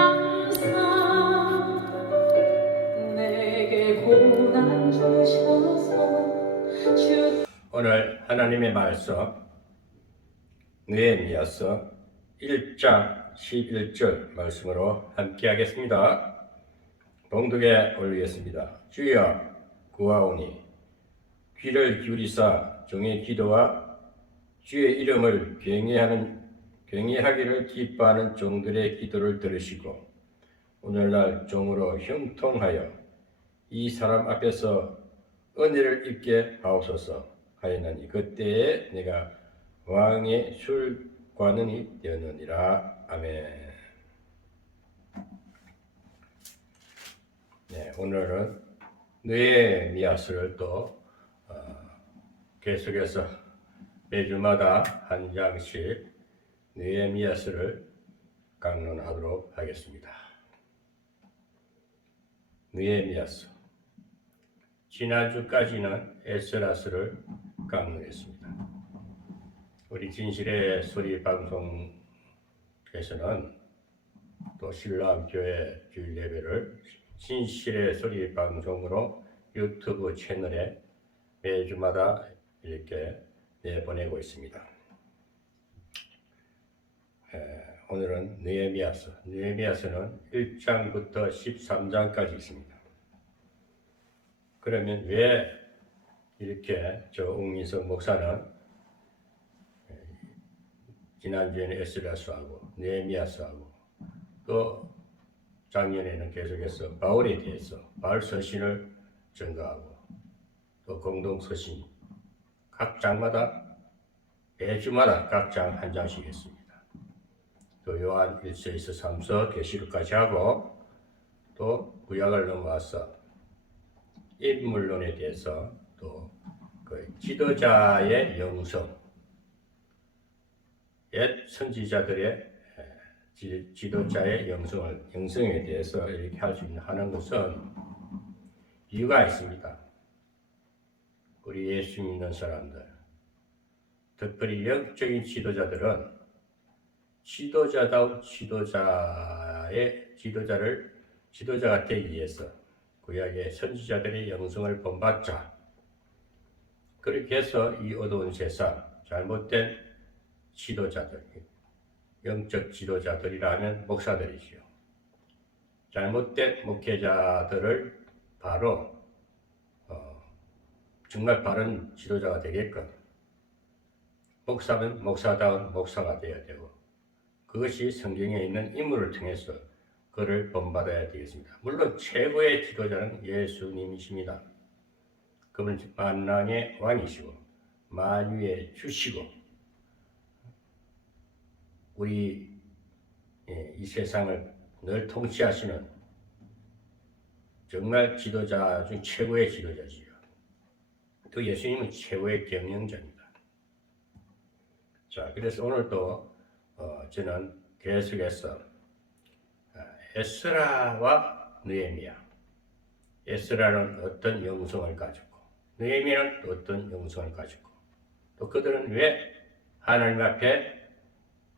항상 내게 고난 주셔서 오늘 하나님의 말씀 느헤미야서 1장 11절 말씀으로 함께 하겠습니다. 봉독에 올리겠습니다. 주여 구하오니 귀를 기울이사 종의 기도와 주의 이름을 경외하기를 기뻐하는 종들의 기도를 들으시고 오늘날 종으로 형통하여 이 사람 앞에서 은혜를 입게 하옵소서 하였나니 그때에 내가 왕의 술관원이 되었느니라. 아멘. 네, 오늘은 느헤미야서를 또 계속해서 매주마다 한 장씩 느헤미야서를 강론하도록 하겠습니다. 느헤미야서 지난주까지는 에스라서를 강론했습니다. 우리 진실의 소리 방송에서는 또 신라교회 주일 예배를 진실의 소리 방송으로 유튜브 채널에 매주마다 이렇게 내보내고 있습니다. 오늘은 느헤미야서는 1장부터 13장까지 있습니다. 그러면 왜 이렇게 웅민석 목사는 지난주에는 에스라서하고 느헤미야서하고 또 작년에는 계속해서 바울에 대해서 바울 서신을 전가하고 또 공동 서신 각 장마다 매주마다 각 장 한 장씩 했습니다. 또 요한 1서, 2서, 3서, 계시록까지 하고 또 구약을 넘어와서 인물론에 대해서 또 그 지도자의 영성, 옛 선지자들의 지도자의 영성에 대해서 이렇게 할 수 하는 것은 이유가 있습니다. 우리 예수 믿는 사람들, 특별히 영적인 지도자들은 지도자다운 지도자가 되기 위해서 구약의 선지자들의 영성을 본받자. 그렇게 해서 이 어두운 세상, 잘못된 지도자들, 영적 지도자들이라 하면 목사들이지요. 잘못된 목회자들을 바로 정말 바른 지도자가 되게끔 목사면 목사다운 목사가 되어야 되고 그것이 성경에 있는 인물을 통해서 그를 본받아야 되겠습니다. 물론 최고의 지도자는 예수님이십니다. 그분은 만왕의 왕이시고 만유의 주시고 우리 이 세상을 늘 통치하시는 정말 지도자 중 최고의 지도자지요. 또 예수님은 최고의 경영자입니다. 자, 그래서 오늘도 저는 계속해서 에스라와 느헤미야, 에스라는 어떤 영성을 가지고 느헤미야는 어떤 영성을 가지고 또 그들은 왜 하나님 앞에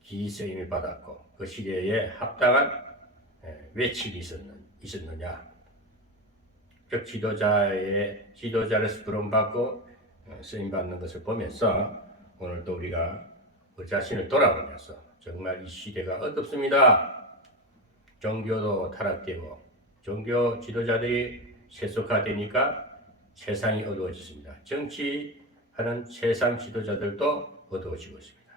기쓰임을 받았고 그 시대에 합당한 외칙이 있었느냐, 즉 지도자로서 부름받고 쓰임받는 것을 보면서 오늘도 우리가 그 자신을 돌아보면서 정말 이 시대가 어둡습니다. 종교도 타락되고 종교 지도자들이 세속화되니까 세상이 어두워졌습니다. 정치하는 세상 지도자들도 어두워지고 있습니다.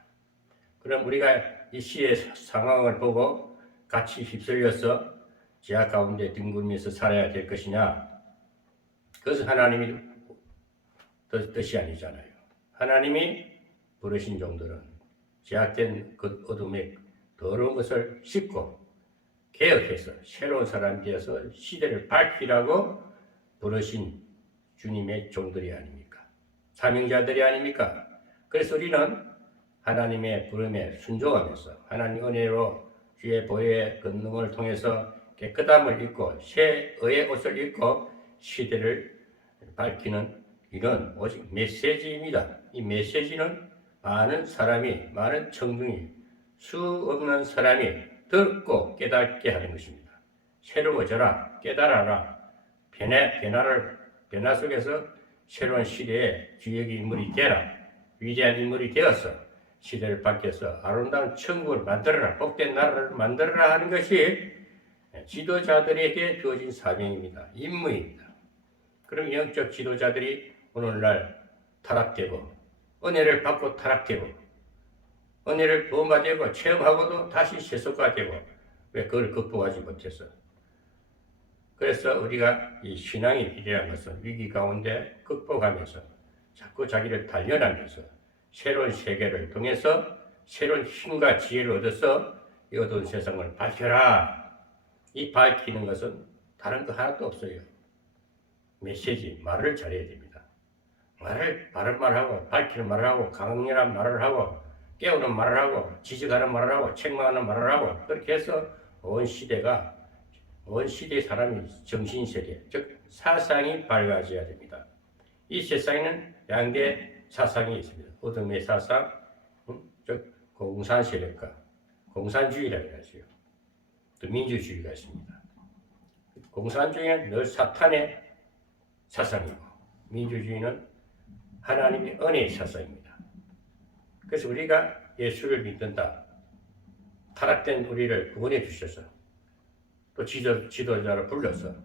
그럼 우리가 이 시의 상황을 보고 같이 휩쓸려서 지하 가운데 뒹굴면서 살아야 될 것이냐? 그것은 하나님이 뜻이 아니잖아요. 하나님이 부르신 종들은 제약된 그 어둠의 더러운 것을 씻고 개혁해서 새로운 사람이 되어서 시대를 밝히라고 부르신 주님의 종들이 아닙니까? 사명자들이 아닙니까? 그래서 우리는 하나님의 부름에 순종하면서 하나님 은혜로 주의 보혈의 권능을 통해서 깨끗함을 입고 새 의의 옷을 입고 시대를 밝히는 이런 오직 메시지입니다. 이 메시지는 많은 사람이, 많은 청중이, 수 없는 사람이 듣고 깨닫게 하는 것입니다. 새로워져라, 깨달아라, 변화 속에서 새로운 시대의 주역의 인물이 되라, 위대한 인물이 되어서 시대를 바뀌어서 아름다운 천국을 만들어라, 복된 나라를 만들어라 하는 것이 지도자들에게 주어진 사명입니다. 임무입니다. 그럼 영적 지도자들이 오늘날 타락되고 은혜를 받고 타락되고 은혜를 부험받고 체험하고도 다시 세속화되고 왜 그걸 극복하지 못했어? 그래서 우리가 이 신앙이 필요한 것은 위기 가운데 극복하면서 자꾸 자기를 단련하면서 새로운 세계를 통해서 새로운 힘과 지혜를 얻어서 이 어두운 세상을 밝혀라. 이 밝히는 것은 다른 거 하나도 없어요. 메시지, 말을 잘해야 됩니다. 바른 말을 하고 밝히는 말을 하고 강렬한 말을 하고 깨우는 말을 하고 지적하는 말을 하고 책망하는 말을 하고 그렇게 해서 온 시대의 사람이 정신세계, 즉 사상이 밝아져야 됩니다. 이 세상에는 양대 사상이 있습니다. 어둠의 사상, 즉 공산 세력과 공산주의라고 하죠. 또 민주주의가 있습니다. 공산주의는 늘 사탄의 사상이고 민주주의는 하나님의 은혜의 사상입니다. 그래서 우리가 예수를 믿는다. 타락된 우리를 구원해 주셔서 또 지도자를 불러서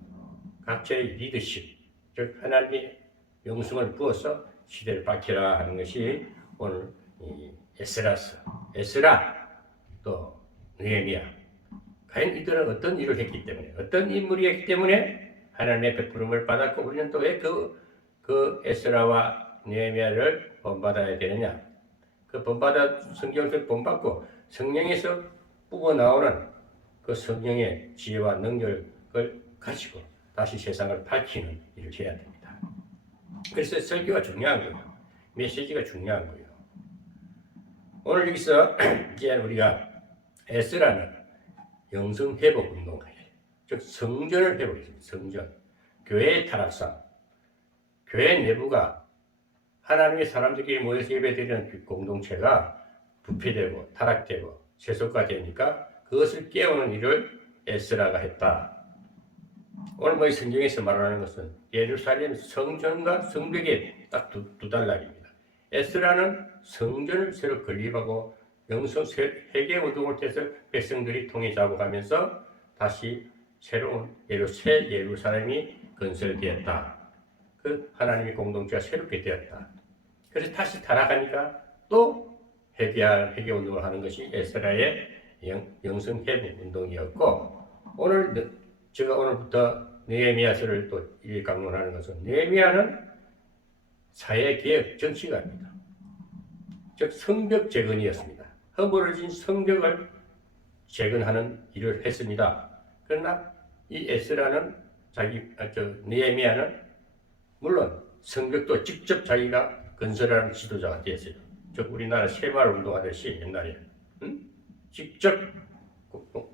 각자의 리더십, 즉 하나님의 영성을 부어서 시대를 밝히라 하는 것이 오늘 이 에스라 또 느헤미야 과연 이들은 어떤 일을 했기 때문에 어떤 인물이 했기 때문에 하나님의 베푸름을 받았고 우리는 또 왜 그 에스라와 느헤미야를 본받아야 되느냐? 그 성경에서 본받고 성령에서 뿌고 나오는 그 성령의 지혜와 능력을 가지고 다시 세상을 밝히는 일을 해야 됩니다. 그래서 설교가 중요한 거예요. 메시지가 중요한 거예요. 오늘 여기서 이제 우리가 에스라는 영성 회복 운동을 해요. 즉 성전을 회복했습니다. 성전. 교회의 타락상. 교회 내부가 하나님의 사람들끼리 모여서 예배드리는 공동체가 부패되고 타락되고 세속화되니까 그것을 깨우는 일을 에스라가 했다. 오늘 뭐 성경에서 말하는 것은 예루살렘 성전과 성벽의 딱 두 단락입니다. 에스라는 성전을 새로 건립하고 영성 회개 운동을 통해서 백성들이 통해 잡아가면서 다시 새로운 새 예루살렘이 건설되었다. 그 하나님의 공동체가 새롭게 되었다. 그래서 다시 타락하니까 또 회개 운동을 하는 것이 에스라의 영성 회복 운동이었고 제가 오늘부터 느헤미야서를 또 강론하는 것은 느헤미야는 사회개혁 정치가입니다. 즉 성벽 재건이었습니다. 허물어진 성벽을 재건하는 일을 했습니다. 그러나 이 에스라는 느헤미야는 물론 성벽도 직접 자기가 건설하는 지도자가 되었어요. 즉 우리나라 새마을 운동하듯이 옛날에 직접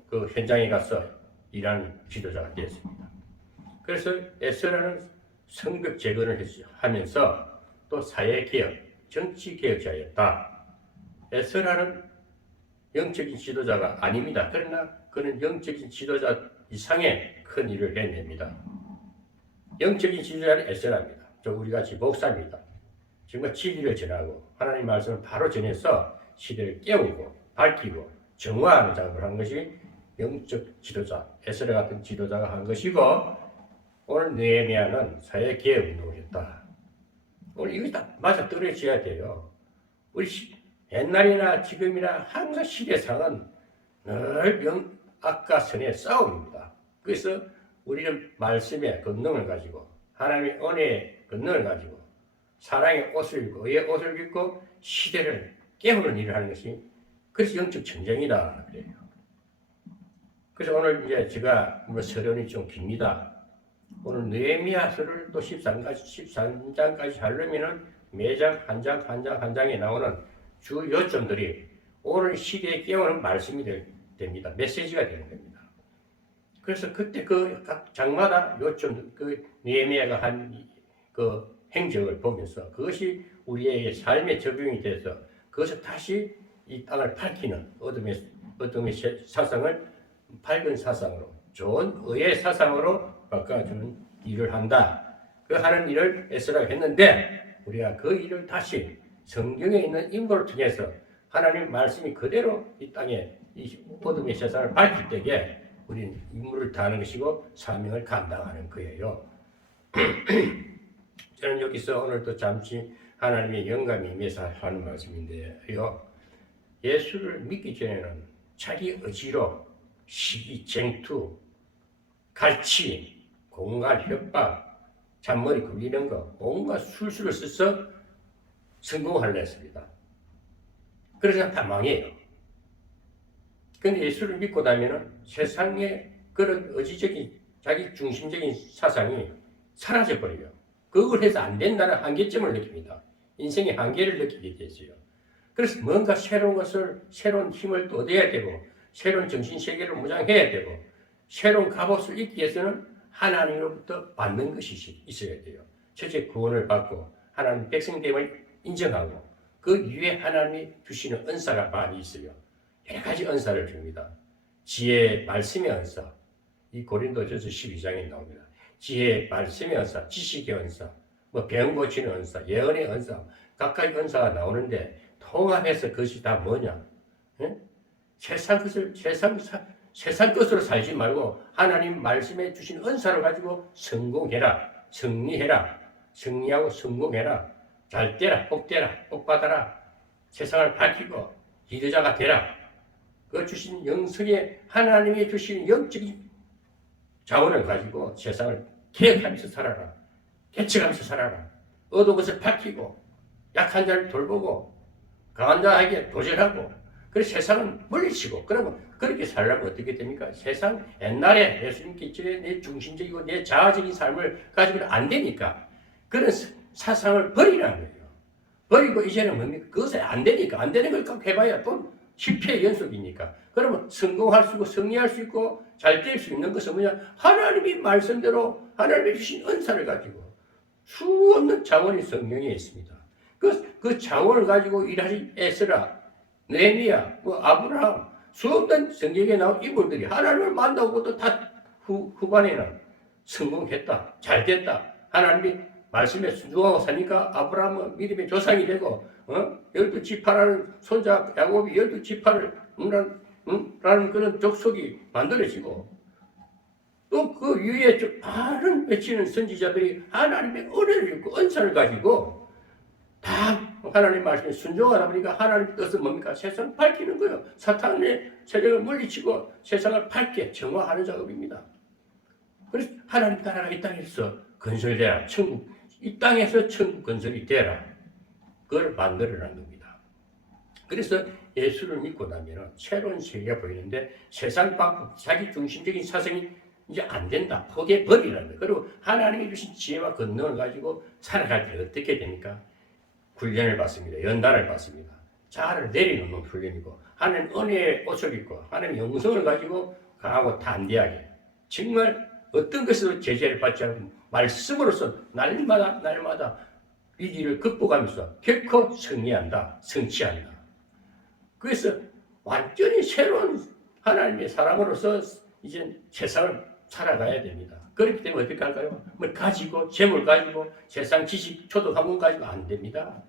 그 현장에 가서 일하는 지도자가 되었습니다. 그래서 에스라는 성벽 재건을 하면서 또 사회개혁, 정치개혁자였다. 에스라는 영적인 지도자가 아닙니다. 그러나 그는 영적인 지도자 이상의 큰 일을 해냅니다. 영적인 지도자는 에스라입니다. 우리 같이 목사입니다. 정말 진리를 전하고 하나님 말씀을 바로 전해서 시대를 깨우고 밝히고 정화하는 작업을 한 것이 영적 지도자, 에스라 같은 지도자가 한 것이고 오늘 느헤미야는 사회개혁 운동을 했다. 오늘 이거 다 맞아 떨어져야 돼요. 우리 옛날이나 지금이나 항상 시대상은 늘 악과 선의 싸움입니다. 그래서 우리는 말씀의 권능을 가지고 하나님의 은혜의 권능을 가지고 사랑의 옷을 입고 의의 옷을 입고 시대를 깨우는 일을 하는 것이 그래서 영적 전쟁이다 그래요. 그래서 오늘 이제 제가 서론이 좀 깁니다. 오늘 느헤미야서를 또 13장까지 하려면은 매장 한 장에 나오는 주 요점들이 오늘 시대에 깨우는 말씀이 됩니다. 메시지가 되는 겁니다. 그래서 그때 그 각 장마다 요점 느헤미야가 한 그 행적을 보면서 그것이 우리의 삶에 적용이 돼서 그것을 다시 이 땅을 밝히는 어둠의 어둠의 사상을 밝은 사상으로, 좋은 의의 사상으로 바꿔주는 일을 한다. 그 하는 일을 에스라가 했는데 우리가 그 일을 다시 성경에 있는 인물을 통해서 하나님 말씀이 그대로 이 땅에 이 어둠의 세상을 밝힐 때에 우리는 임무를 다하는 것이고 사명을 감당하는 거예요. 저는 여기서 오늘도 잠시 하나님의 영감이 임해서 하는 말씀인데요. 예수를 믿기 전에는 자기 의지로 시기, 쟁투, 갈치, 공갈, 협박, 잔머리 굴리는 거 온갖 술수를 써서 성공하려 했습니다. 그래서 다 망해요. 그런데 예수를 믿고 나면은 세상의 그런 의지적인 자기 중심적인 사상이 사라져버려요. 그걸 해서 안 된다는 한계점을 느낍니다. 인생의 한계를 느끼게 되죠. 그래서 뭔가 새로운 것을, 새로운 힘을 또 얻어야 되고, 새로운 정신세계를 무장해야 되고, 새로운 갑옷을 입기 위해서는 하나님으로부터 받는 것이 있어야 돼요. 첫째, 구원을 받고, 하나님 백성됨을 인정하고, 그 위에 하나님이 주시는 은사가 많이 있어요. 여러 가지 은사를 줍니다. 지혜, 말씀의 은사. 이 고린도전서 12장에 나옵니다. 지혜, 말씀의 은사, 지식의 은사, 병 고치는 은사, 예언의 은사, 각가지 은사가 나오는데 통합해서 그것이 다 뭐냐? 예? 세상 것으로 살지 말고 하나님 말씀에 주신 은사를 가지고 성공해라, 승리해라, 승리하고 성공해라, 잘 되라, 복 받아라, 세상을 밝히고 리더자가 되라. 그 주신 영성의 하나님이 주신 영적인 자원을 가지고 세상을 개혁하면서 살아라. 개척하면서 살아라. 어두운 것을 밝히고 약한 자를 돌보고 강한 자에게 도전하고 그래서 세상은 물리치고 그러면 그렇게 살려면 어떻게 됩니까? 세상 옛날에 예수님께 내 중심적이고 내 자아적인 삶을 가지고는 안 되니까 그런 사상을 버리라는 거예요. 버리고 이제는 뭡니까? 그것이 안 되니까 안 되는 걸 꼭 해봐야 또 실패의 연속이니까. 그러면 성공할 수 있고 승리할 수 있고 잘 될 수 있는 것은 뭐냐? 하나님이 말씀대로 하나님이 주신 은사를 가지고 수없는 자원이 성경에 있습니다. 그 자원을 가지고 일하신 에스라, 네미야, 아브라함 수없는 성경에 나온 인물들이 하나님을 만나고 또 다 후반에는 성공했다. 잘 됐다. 하나님이 말씀에 순종하고 사니까 아브라함은 믿음의 조상이 되고 12지파라는 손자 야곱이 12지파를 라는 그런 족속이 만들어지고 또 그 위에 많은 외치는 선지자들이 하나님의 은혜를 입고 은사를 가지고 다 하나님 말씀에 순종하다 보니까 하나님의 뜻은 뭡니까? 세상을 밝히는 거예요. 사탄의 세력을 물리치고 세상을 밝게 정화하는 작업입니다. 그래서 하나님 나라가 이 땅에서 건설되라. 천국, 이 땅에서 천국 건설이 되라. 그걸 만들어라는 겁니다. 그래서 예수를 믿고 나면 새로운 세계가 보이는데 세상 방법, 자기 중심적인 사상이 이제 안 된다. 포기해버리라는 거예요. 그리고 하나님이 주신 지혜와 권능을 가지고 살아갈 때 어떻게 됩니까? 훈련을 받습니다. 연단을 받습니다. 자아를 내려놓는 훈련이고 하나님 은혜의 옷을 입고 하나님 영성을 가지고 강하고 단대하게 정말 어떤 것으로 제재를 받지 않고 말씀으로서 날마다 위기를 극복하면서 결코 승리한다. 성취한다. 그래서 완전히 새로운 하나님의 사람으로서 이제 세상을 살아가야 됩니다. 그렇기 때문에 어떻게 할까요? 뭘 가지고, 재물 가지고, 세상 지식, 초등 학문 가지고 안 됩니다.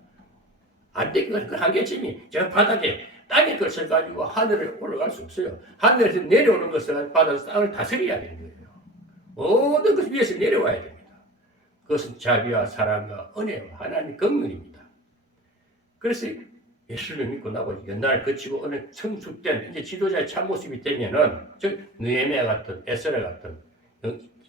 안 되고, 그 한계점이 저 바닥에, 땅에 것을 가지고 하늘을 올라갈 수 없어요. 하늘에서 내려오는 것을 가지고 바닥에서 땅을 다스려야 되는 거예요. 모든 것을 위에서 내려와야 됩니다. 그것은 자비와 사랑과 은혜와 하나님의 긍휼입니다. 그래서 예수를 믿고 나고 연단을 거치고 어느 성숙된 이제 지도자의 참모습이 되면은 즉 느헤미야 같은 에스라 같은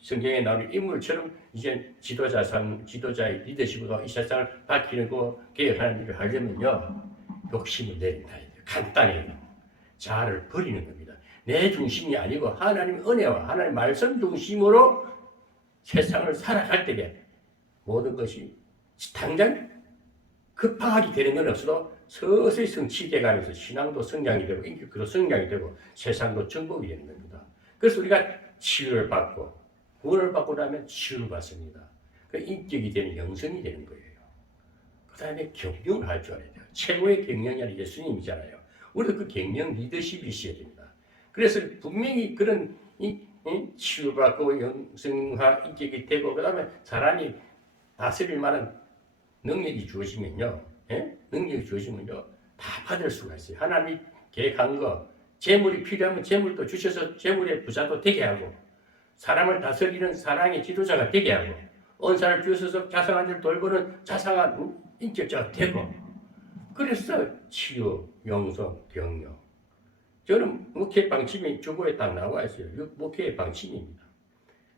성경에 나오는 인물처럼 이제 지도자의 리더십으로 이 세상을 밝히고 개혁하는 일을 하려면요 욕심을 내린다. 간단히 자아를 버리는 겁니다. 내 중심이 아니고 하나님의 은혜와 하나님의 말씀 중심으로 세상을 살아갈 때에 모든 것이 당장 급하게 되는 건 없어도 서서히 성취돼 가면서 신앙도 성장이 되고 인격도 성장이 되고 세상도 정복이 되는 겁니다. 그래서 우리가 치유를 받고 구원을 받고 나면 치유를 받습니다. 그 인격이 되는 영성이 되는 거예요. 그 다음에 경영을 할 줄 알아야 돼요. 최고의 경영자는 예수님이잖아요. 우리도 그 경영 리더십이 있어야 됩니다. 그래서 분명히 그런 치유받고 영성화 인격이 되고 그다음에 사람이 다스릴 만한 능력이 주어지면요, 능력이 주어지면요 다 받을 수가 있어요. 하나님이 계획한 거, 재물이 필요하면 재물도 주셔서 재물의 부자도 되게 하고, 사람을 다스리는 사랑의 지도자가 되게 하고, 언사를 주셔서 자상한 일 돌보는 자상한 인격자가 되고, 그래서 치유, 영성, 경영. 저는 목회 방침이 주보에 딱 나와 있어요. 목회의 방침입니다.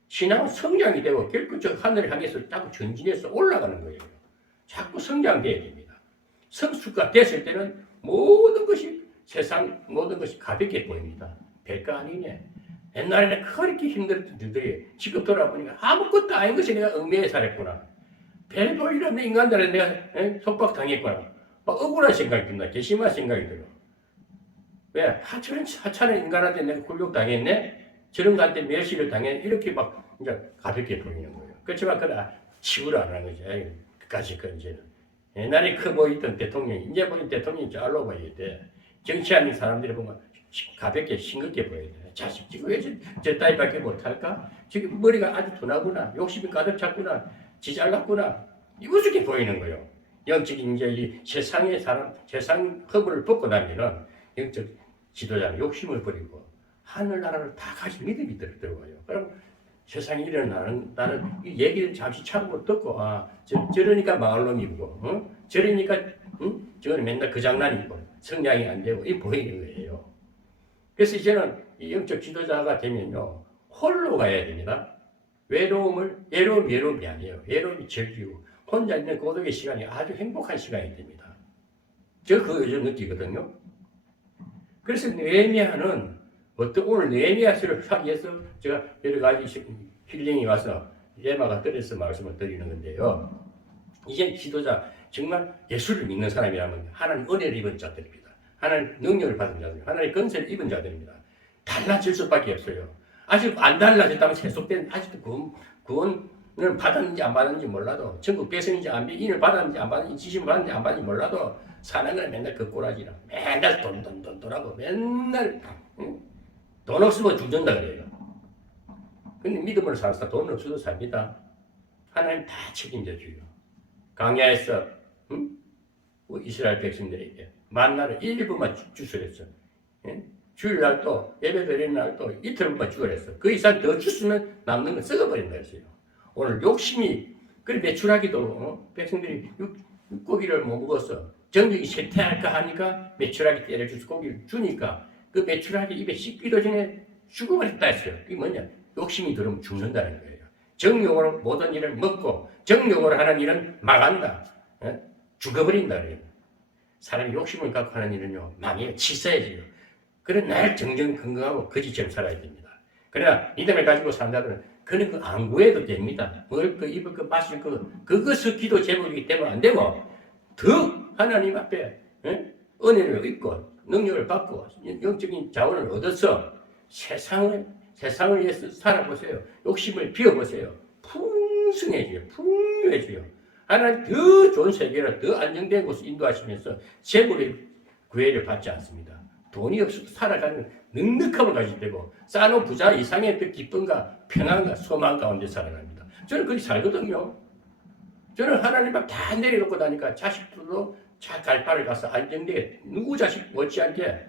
신앙은 성장이 되고 결국적 하늘을 향해서 자꾸 전진해서 올라가는 거예요. 자꾸 성장돼야 됩니다. 성숙가 됐을 때는 모든 것이 세상 모든 것이 가볍게 보입니다. 별거 아니네. 옛날에는 그렇게 힘들었던 들들이 지금 돌아보니까 아무것도 아닌 것이 내가 얽매여 살았구나. 별 볼 일 없는 인간들은 내가 속박당했구나. 막 억울한 생각이 든다. 괘씸한 생각이 들어. 왜? 하찮은 인간한테 내가 굴욕당했네? 저런 가한테 멸시를 당했네? 이렇게 막 이제 가볍게 보이는 거예요. 그렇지만 그걸 치부를 안 하는 거죠. 그까지 그 이제는. 옛날에 커 보이던 대통령이 이제 보이는 대통령이 잘로 보여야 돼. 정치하는 사람들이 보면 가볍게 싱겁게 보여야 돼. 자식 지금 왜 저 따위밖에 못할까? 지금 머리가 아주 둔하구나. 욕심이 가득 찼구나. 지 잘났구나. 이것저게 보이는 거예요. 영적인 이제 이 세상의 사람, 세상 허물을 벗고 나면은 영적 지도자는 욕심을 버리고 하늘나라를 다 가진 믿음이 들어와요. 그럼 세상에 일어나는 나는 이 얘기를 잠시 참고 듣고 저러니까 망할 놈이고 저러니까 저거는 맨날 그 장난이고 성장이 안 되고 이 보이는 거예요. 그래서 이제는 이 영적 지도자가 되면요 홀로 가야 됩니다. 외로움이 아니에요. 외로움이 즐기고 혼자 있는 고독의 시간이 아주 행복한 시간이 됩니다. 저 그 요즘 느끼거든요. 그래서 느헤미야는 오늘 느헤미야서를 하기 위해서 제가 여러 가지 힐링이 와서 예마가 떨어서 말씀을 드리는 건데요. 이제 지도자 정말 예수를 믿는 사람이라면 하나님 은혜를 입은 자들입니다. 하나님 능력을 받은 자들입니다. 하나님 건설을 입은 자들입니다. 달라질 수밖에 없어요. 아직 안 달라졌다면 세속된 아직도 구원을 받았는지 안 받았는지 몰라도 전국 백성인지 인을 받았는지 안 받았는지 지심을 받았는지 안 받았는지 몰라도 사는 건 맨날 그 꼬라지라 맨날 돈하고 맨날 돈 없으면 죽는다 그래요. 근데 믿음으로 살았다 돈 없어도 삽니다. 하나님 다 책임져 줘요. 광야에서 이스라엘 백성들에게 만나를 1분만 주술했어. 주일날도 예배드리는 날도 이틀만 주거랬어. 그 이상 더 줬으면 남는 건 썩어버린다 했어요. 오늘 욕심이 그래 매출하기도 백성들이 육고기를 못 먹었어. 정력이 쇠퇴할까 하니까 매출하기 때려줘서 고기를 주니까 그 매출하기 입에 씹기도 전에 죽어버렸다 했어요. 그게 뭐냐? 욕심이 들으면 죽는다는 거예요. 정욕으로 모든 일을 먹고 정욕으로 하는 일은 망한다. 죽어버린다 그래요. 사람이 욕심을 갖고 하는 일은요 망해요. 치사해져요. 그런 날 정정건강하고 거지처럼 살아야 됩니다. 그러나 믿음을 가지고 산다면 그런 거 안 구해도 됩니다. 먹을 거, 입을 거, 마실 거 그것을 기도 제목이기 때문에 안 되고 더 하나님 앞에 은혜를 입고 능력을 받고 영적인 자원을 얻어서 세상을 위해서 살아보세요. 욕심을 비워보세요. 풍성해져요. 풍요해져요. 하나님 더 좋은 세계로 더 안정된 곳을 인도하시면서 재물의 구애를 받지 않습니다. 돈이 없어도 살아가는 넉넉함을 가지게 되고 쌓아놓은 부자 이상의 그 기쁨과 평안과 소망 가운데 살아갑니다. 저는 그렇게 살거든요. 저는 하나님 앞 다 내려놓고 나니까 자식들도 갈바를 가서 안정되게 누구 자식 못지않게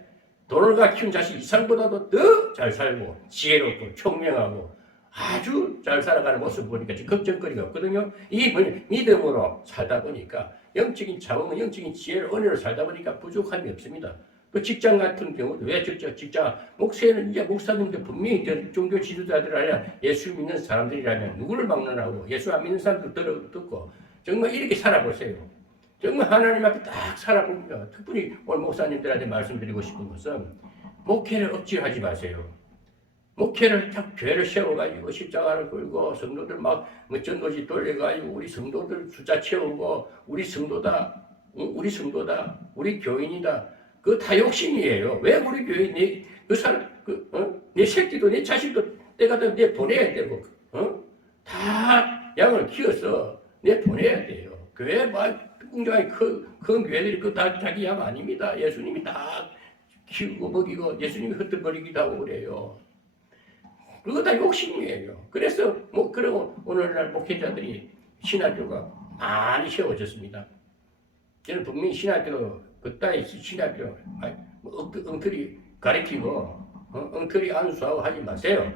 돈을 키운 자식 이상보다도 더 잘 살고 지혜롭고 총명하고 아주 잘 살아가는 모습 보니까 걱정거리가 없거든요. 이게 뭐냐? 믿음으로 살다 보니까 영적인 자원은 영적인 지혜를 은혜로 살다 보니까 부족함이 없습니다. 그 직장 같은 경우도 왜 직장 목사는 이제 목사님들 분명히 종교 지도자들 아니라 예수 믿는 사람들이라면 누구를 막론하고 예수 안 믿는 사람들 듣고 정말 이렇게 살아보세요. 정말 하나님 앞에 딱 살아봅니다. 특별히 오늘 목사님들한테 말씀드리고 싶은 것은 목회를 억지로 하지 마세요. 목회를 딱 교회를 세워가지고 십자가를 걸고 성도들 막 전도지 돌려가지고 우리 성도들 숫자 채우고 우리 성도다, 우리 교인이다. 그거 다 욕심이에요. 왜 우리 교인 내 새끼도 내 자식도 내가 내 보내야 되고 다 양을 키워서 내 보내야 돼요. 교회 굉장히 큰 교회들이 다 자기 양 아닙니다. 예수님이 다 키우고 먹이고 예수님이 흩어버리기도 하고 그래요. 그거 다 욕심이에요. 그래서 그리고 오늘날 목회자들이 신학교가 많이 세워졌습니다. 저는 분명히 신학교 그따위 신학교 엉터리 가리키고 엉터리 안수하고 하지 마세요.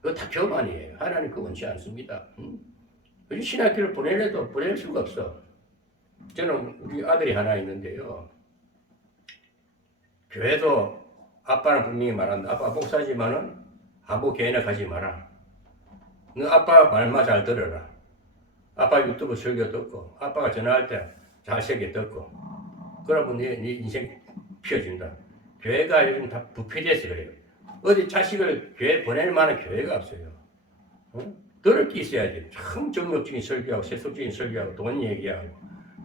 그거 다 교만이에요. 하나님 그거 원치 않습니다. 신학교를 보내려도 보낼 수가 없어. 저는 우리 아들이 하나 있는데요. 교회도 아빠는 분명히 말한다. 아빠 목사지만은 아무 교회나 가지 마라. 너 아빠 말만 잘 들어라. 아빠 유튜브 설교 듣고 아빠가 전화할 때 잘 새겨 듣고 그러면 네 인생 피어진다. 교회가 요즘 다 부패돼서 그래요. 어디 자식을 교회 보낼 만한 교회가 없어요. 들을 게 있어야지. 참 정욕적인 설교하고 세속적인 설교하고 돈 얘기하고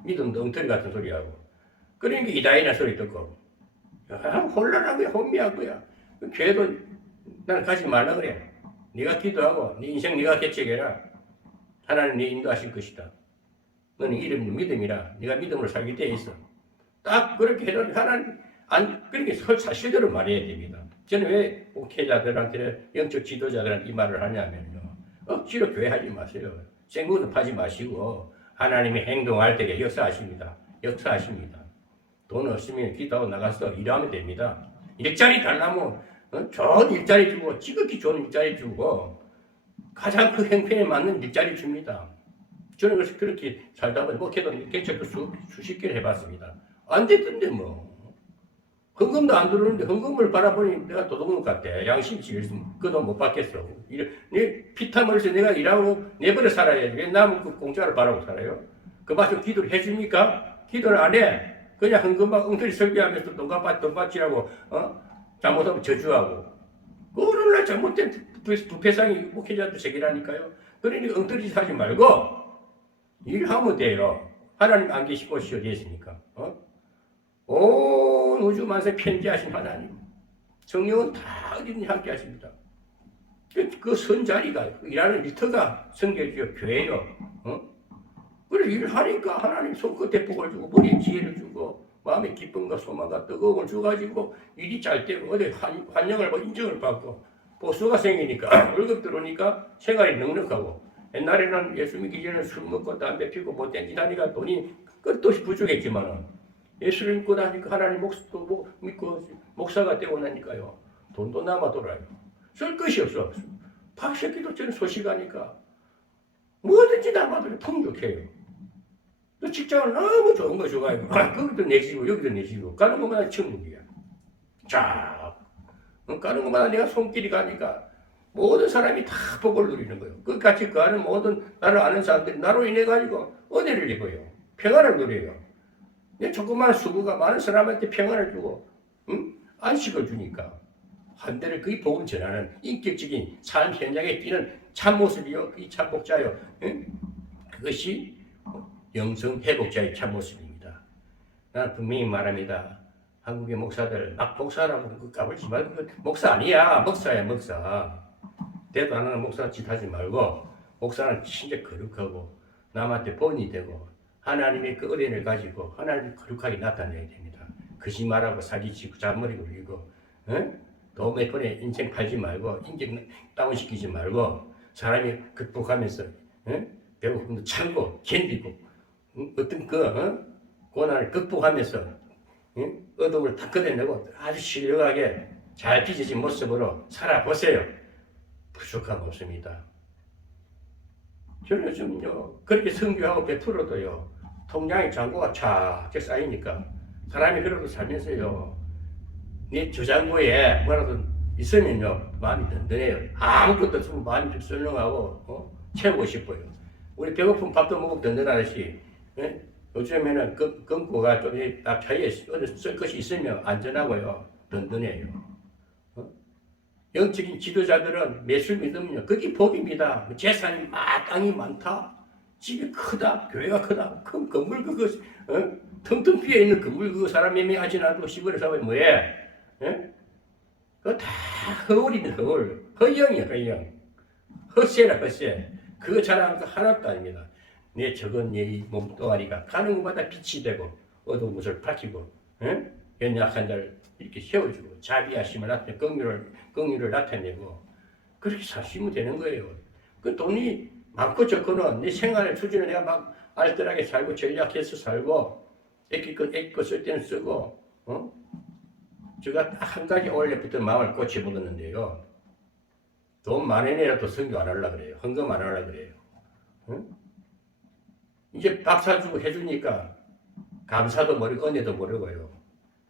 믿음도 엉터리 같은 소리하고 그러니까 이다이나 소리 듣고 혼란하고야 혼미하고야. 교회도 나는 가지 말라 그래. 네가 기도하고 네 인생 네가 개척해라. 하나님 네 인도하실 것이다. 너는 이름 믿음이라 네가 믿음으로 살게 돼 있어. 딱 그렇게 해도 하나님 그렇게 사실대로 말해야 됩니다. 저는 왜 목회자들한테 영적 지도자들한테 이 말을 하냐면요. 억지로 교회 하지 마세요. 생구도 파지 마시고 하나님이 행동할 때에 역사하십니다. 역사하십니다. 돈 없으면 기도하고 나가서 일하면 됩니다. 일자리 달라면 좋은 일자리 주고 지극히 좋은 일자리 주고 가장 그 형편에 맞는 일자리 줍니다. 저는 그래서 그렇게 살다 보니 목회도 개척도 수십 개를 해봤습니다. 안 됐던데 뭐. 헌금도 안 들어오는데 헌금을 바라보니 내가 도둑놈 같아. 양심치 그 돈 못 받겠어. 내 피땀 흘려서 내가 일하고 내버려 살아야지. 왜 남은 그 공짜를 바라고 살아요? 그 맛을 기도를 해줍니까? 기도를 안 해. 그냥 헌금만 엉터리 설교하면서 돈 받지라고 잘못하면 저주하고. 오늘날 잘못된 부패상이 목회자도 제기라니까요. 그러니 엉터리 하지 말고 일하면 돼요. 하나님 안 계신 곳이 어디 있습니까? 온 우주 만세 편지하신 하나님. 성령은 다 어디든지 함께 하십니다. 그 선자리가 일하는 일터가 성교지요 교회요. 그래 일하니까 하나님 손끝에 복을 주고 머리에 지혜를 주고 마음에 기쁨과 소망과 뜨거움을 주가지고 일이 잘 되고 어디 환영을 인정을 받고 보수가 생기니까 월급 들어오니까 생활이 넉넉하고 옛날에는 예수 믿기 전에 술 먹고 담배 피우고 못된 짓 하니까 돈이 끝도 없이 부족했지만은 예수를 믿고 나니까 하나님 목사도 믿고 목사가 되고 나니까요 돈도 남아 돌아요. 쓸 것이 없어. 박새끼도 저는 소식하니까 뭐든지 남아 돌아 풍족해요. 그 직장은 너무 좋은 거 줘가지고 거기도 내 집이고 여기도 내 집이고 가는 것마다 천국이야. 자 가는 것마다 내가 손길이 가니까 모든 사람이 다 복을 누리는 거예요. 그 같이 그 아는 모든 나를 아는 사람들이 나로 인해 가지고 은혜를 입어요. 평안을 누려요. 내 조그마한 수고가 많은 사람한테 평안을 주고 안식을 주니까 한 대를 그의 복음 전하는 인격적인 삶 현장에 뛰는 참모습이요. 이 참복자요. 그것이 영성 회복자의 참모습입니다. 나는 분명히 말합니다. 한국의 목사들 막 목사라고 까불지 말고 목사 아니야. 목사야 목사. 대도 안 하는 목사 짓 하지 말고 목사는 진짜 거룩하고 남한테 본이 되고 하나님의 그 은혜를 가지고 하나님이 거룩하게 나타내야 됩니다. 거짓말하고 사기치고 잔머리 굴리고 돈 몇 번에 인생 팔지 말고 인격 다운시키지 말고 사람이 극복하면서 배고픔도 참고 견디고 어떤 고난을 극복하면서 어둠을 다 걷어내고 아주 신령하게 잘 빚어진 모습으로 살아보세요. 부족함 없습니다. 저는 요즘요 그렇게 선교하고 베풀어도요 통장에 잔고가 쫙 쌓이니까 사람이 그러고 살면서요 내 저장고에 뭐라도 있으면요 마음이 든든해요. 아무것도 없으면 마음이 좀 썰렁하고 채우고 싶어요. 우리 배고픈 밥도 먹고 든든하듯이 요즘에는 금고가 좀 딱 차이에 쓸 것이 있으면 안전하고요 든든해요. 영적인 지도자들은 매술 믿으면요 그게 복입니다. 재산이 땅이 많다, 집이 크다, 교회가 크다, 큰 건물 그거 텅텅 비어 있는 건물 그거 사람 매매하지 않고 시골에 사면 뭐해? 그거 다 허울이네 허울. 허영이야 허영. 허세라 허세. 그거 잘하는 거 하나도 아닙니다. 내 적은 내 몸뚱아리가 가는 곳마다 빛이 되고 어두운 곳을 밝히고 연약한 자를 이렇게 세워주고 자비하심을 나타내 긍휼을 나타내고 그렇게 사시면 되는 거예요. 그 돈이 많고 적고는 내 생활 수준을 내가 막 알뜰하게 살고 전략해서 살고 애기 거 쓸 때는 쓰고 제가 딱 한 가지 원래부터 마음을 꽂혀 먹었는데요. 돈 많으니라도 성교 안 하려고 그래요. 헌금 안 하려고 그래요. 이제 밥 사주고 해주니까 감사도 모르고 은혜도 모르고요.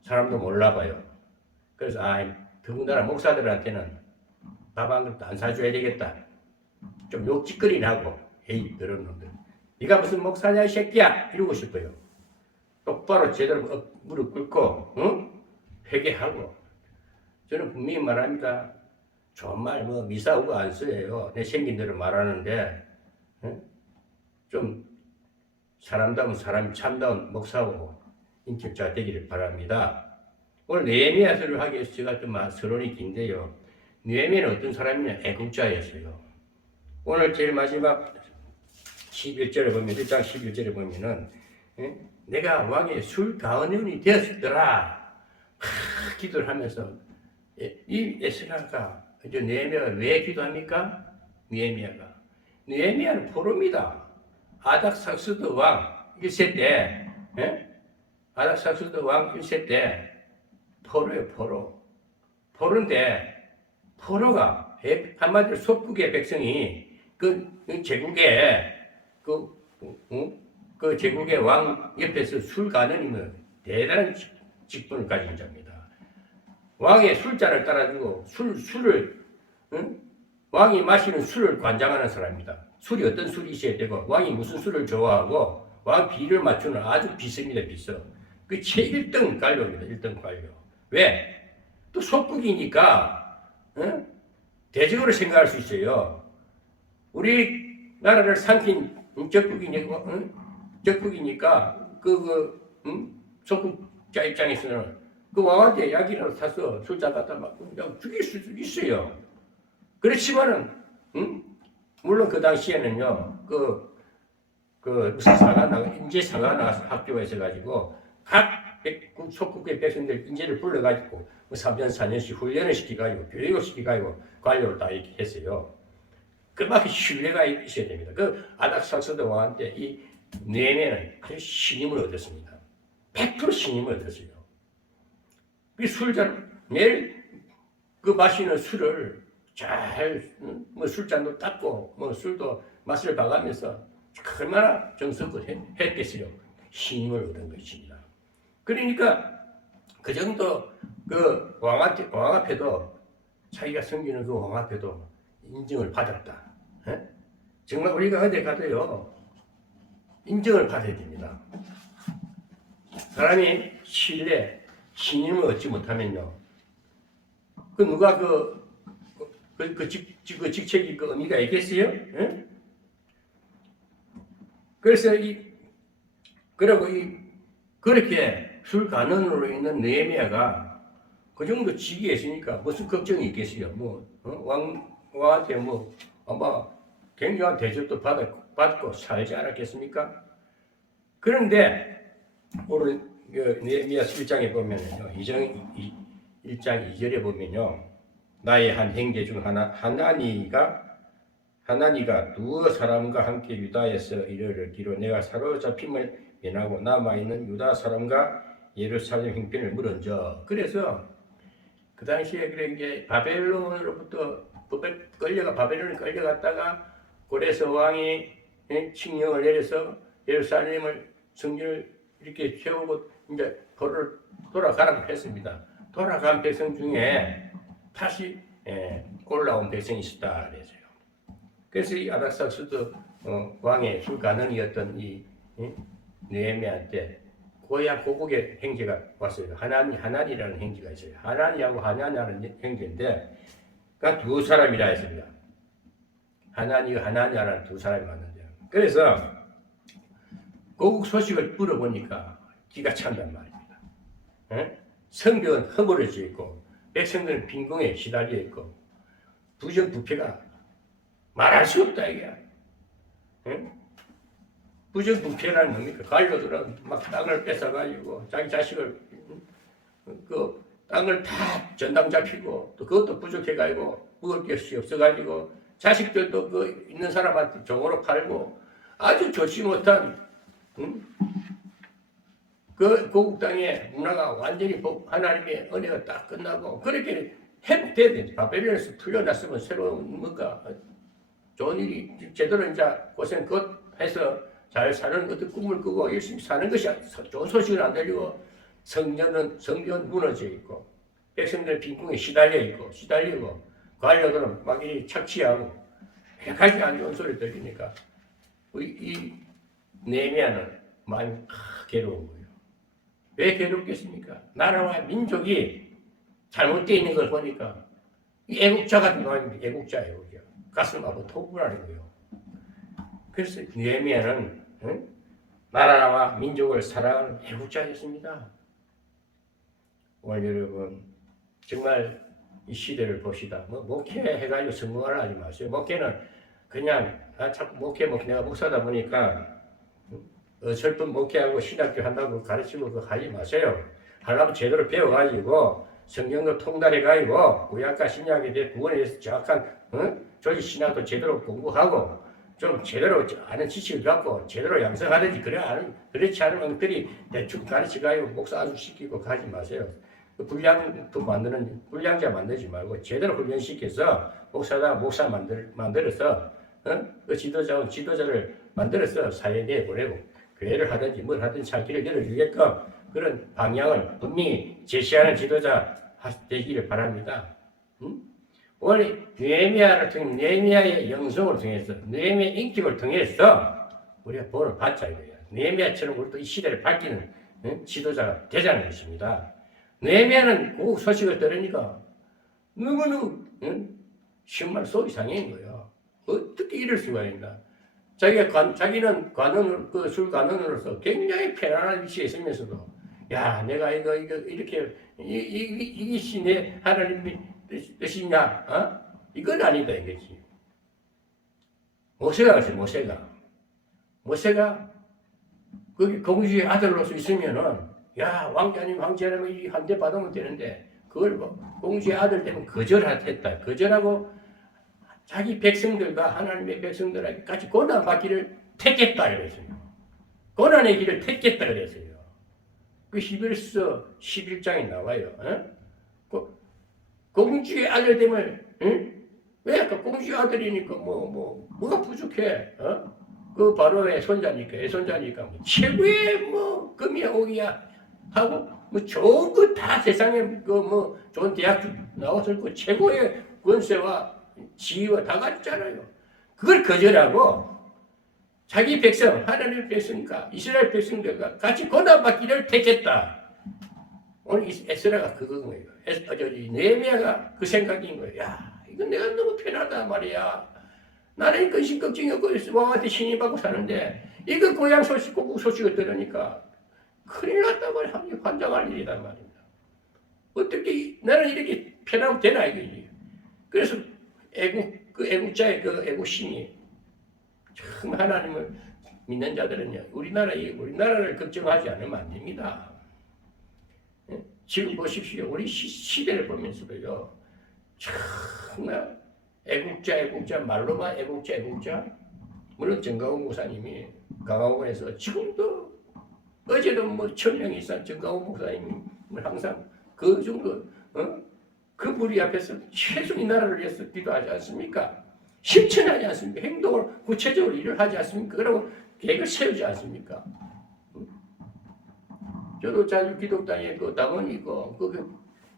사람도 몰라봐요. 그래서 더군다나 목사들한테는 밥 한 그릇도 안 사줘야 되겠다. 좀 욕짓거리 나고 에이 그런 놈들. 네가 무슨 목사냐 이 새끼야 이러고 싶어요. 똑바로 제대로 무릎 꿇고 회개하고 저는 분명히 말합니다. 좋은 말 미사오고 안 써요. 내 생긴 대로 말하는데 좀 사람다운 사람 참다운 목사고 인격자 되기를 바랍니다. 오늘 느헤미야서를 하기 위해서 제가 좀 서론이 긴데요. 느헤미야는 어떤 사람이냐? 애국자였어요. 오늘 제일 마지막 11절에 보면 1장 11절에 보면은 내가 왕의 술가언원이 되었더라 기도를 하면서 이 에스라가 느헤미야가 왜 기도합니까? 느헤미야는 포로입니다. 아닥사스드 왕 1세 때 아닥사스드 왕 1세 때 포로예요. 포로인데 포로가 한마디로 속국의 백성이 그 제국의 그 제국의 왕 옆에서 술가는이면 대단한 직분을 가진 자입니다. 왕의 술잔을 따라주고 술을 왕이 마시는 술을 관장하는 사람입니다. 술이 어떤 술이 있어야 되고 왕이 무슨 술을 좋아하고 왕 비를 맞추는 아주 비서입니다. 비서. 그 제1등 관료입니다. 1등 관료. 왜? 또 속국이니까 대적으로 생각할 수 있어요. 우리나라를 삼킨 적국이니까 속국자 입장에서는 그 왕한테 약이라도 사서 술잔 갖다 막 죽일 수도 있어요. 그렇지만은 물론 그 당시에는요 무슨 인재 사가 나와서 학교가 있어가지고 각 속국의 백성들 인재를 불러가지고 3년 4년씩 훈련을 시켜가지고 교육을 시켜가지고 관료를 다 이렇게 했어요. 그만큼 신뢰가 있어야 됩니다. 그 아닥사스드 왕한테 이 느헤미야는 아주 신임을 얻었습니다. 100% 신임을 얻었어요. 그 술잔 매일 그 마시는 술을 잘 술잔도 닦고 술도 맛을 봐가면서 얼마나 정성껏 했겠어요. 신임을 얻은 것입니다. 그러니까 그 정도 그 왕 앞에도 자기가 섬기는 그 왕 앞에도 인정을 받았다. 정말 우리가 어디 가도요 인정을 받아야 됩니다. 사람이 신임을 얻지 못하면요 그 누가 그 직책이 그 의미가 있겠어요? 그래서 그렇게 술간언으로 있는 느헤미야가 그 정도 직위에 있으니까 무슨 걱정이 있겠어요? 왕한테 아마 굉장한 대접도 받고 살지 않았겠습니까? 그런데 오늘 느헤미야서 1장에 보면요, 1장 2절에 보면요, 나의 한 형제 중 하나니가 두어 사람과 함께 유다에서 이르기로 내가 사로잡힘을 면하고 남아있는 유다 사람과 예루살렘 형편을 물은저. 그래서 그 당시에 이제 바벨론으로부터 바벨론에 끌려갔다가 고레스 왕이 칙령을 내려서 예루살렘을 성전을 이렇게 세우고 이제 돌아가라고 했습니다. 돌아간 백성 중에 다시 올라온 백성이 있었다 그랬어요. 그래서 이 아닥사스드 왕의 술가능이었던 이 느헤미야한테 고국의 형제가 왔어요. 하나니라는 형제가 있어요. 하나니하고 하나냐는 형제인데 그러니까 두 사람이라 했습니다. 하나니라는 두 사람이 왔는데 그래서 고국 소식을 물어보니까 기가 찬단 말입니다. 성벽은 허물어져 있고 백성들은 빈궁에 시달려 있고 부정부패가 말할 수 없다 이게. 부정부패라는 뭡니까? 관료들은 막 땅을 뺏어가지고 자기 자식을 땅을 다 전당 잡히고 또 그것도 부족해가지고 먹을 것이 없어가지고 자식들도 그 있는 사람한테 종으로 팔고 아주 좋지 못한 그 고국 땅의 문화가 완전히 하나님의 은혜가 딱 끝나고 그렇게 회복돼야 돼. 바벨론에서 풀려났으면 새로운 뭔가 좋은 일이 제대로 이제 고생 그 해서 잘 사는 것도 꿈을 꾸고 열심히 사는 것이 좋은 소식은 안 들리고 성전은 무너져 있고 백성들 빈궁에 시달리고 관료들은 막 착취하고 여러 가지 안 좋은 소리 들리니까 이 네헤미야는 마음이 괴로운 거예요. 왜 괴롭겠습니까? 나라와 민족이 잘못되어 있는 걸 보니까 애국자 같은 마음입니다. 애국자. 가슴 아프고 토부를 하는 거예요. 그래서 느헤미야는 나라와 민족을 사랑하는 애국자였습니다. 오늘 여러분 정말 이 시대를 봅시다. 목회해가지고 성공을 하지 마세요. 목회는 그냥 자꾸 목회 내가 목사다 보니까 어설픈 목회하고 신학교 한다고 가르치고 그거 하지 마세요. 하려면 제대로 배워가지고 성경도 통달해가지고 구약과 신약에 대해 구원에 대해서 정확한 조직 신학도 제대로 공부하고 좀 제대로 아는 지식을 갖고 제대로 양성하든지 그렇지 않은 엉터리 대충 가르치가지고 목사 아주시키고 가지 마세요. 불량자 만들지 말고 제대로 훈련시켜서 목사 만들어서 그 지도자를 만들어서 사회에 내보내고 교회를 하든지 뭘 하든지 잘 길을 열어주게끔 그런 방향을 분명히 제시하는 지도자 되기를 바랍니다. 오늘 느헤미야의 영성을 통해서 느헤미야의 인격을 통해서 우리가 본을 받자 이거예요. 느헤미야처럼 우리도 이 시대를 밝히는 지도자가 되자는 것입니다. 느헤미야는 그 소식을 들으니까 너무너무 정말 속이 상해인 거예요. 어떻게 이럴 수가 있나? 자기는 술 관원으로서 굉장히 편안한 위치에 있으면서도 야 내가 이거 이렇게 이것이 내 하나님의 뜻이냐? 이건 아니다 이거지. 모세가 거기 공주의 아들로서 있으면은 야 왕자라면 이 한 대 받으면 되는데 그걸 공주의 아들 되면 거절했다. 거절하고 자기 백성들과 하나님의 백성들에게 같이 고난받기를 택했다 그랬어요. 고난의 길을 택했다 그랬어요. 그 히브리서 11장에 나와요. 공주의 아들 되면 왜 아까 공주의 아들이니까 뭐가 부족해? 그 바로의 손자니까 애손자니까 최고의 금이야 옥이야 하고 좋은 거 다 세상에 좋은 대학 나왔을 거 최고의 권세와 지위와 다 가졌잖아요. 그걸 거절하고 자기 백성 하나님의 백성과 이스라엘 백성들과 같이 고난받기를 택했다. 오늘 에스라가 그건 거예요. 느헤미야가 그 생각인 거예요. 야 이건 내가 너무 편하다 말이야. 나는 근심 걱정이 없고 왕한테 신임받고 사는데 이거 고향 소식 고국 소식을 들으니까 큰일 났단 말이야. 환장할 일이란 말입니다. 어떻게 나는 이렇게 편하면 되나 이거지. 그래서 애국자의 그 애국심이 참 하나님을 믿는 자들은요 우리나라를 걱정하지 않으면 안 됩니다. 지금 보십시오. 우리 시대를 보면서도요 정말 애국자 말로만 애국자 물론 정가훈 목사님이 강화군에서 지금도 어제도 1000명 이상 정가훈 목사님을 항상 그 정도 그 무리 앞에서 최소 이 나라를 위해서 기도하지 않습니까? 실천하지 않습니까? 행동을 구체적으로 일을 하지 않습니까? 그러고 계획을 세우지 않습니까? 저도 자주 기독당에 그 당원이고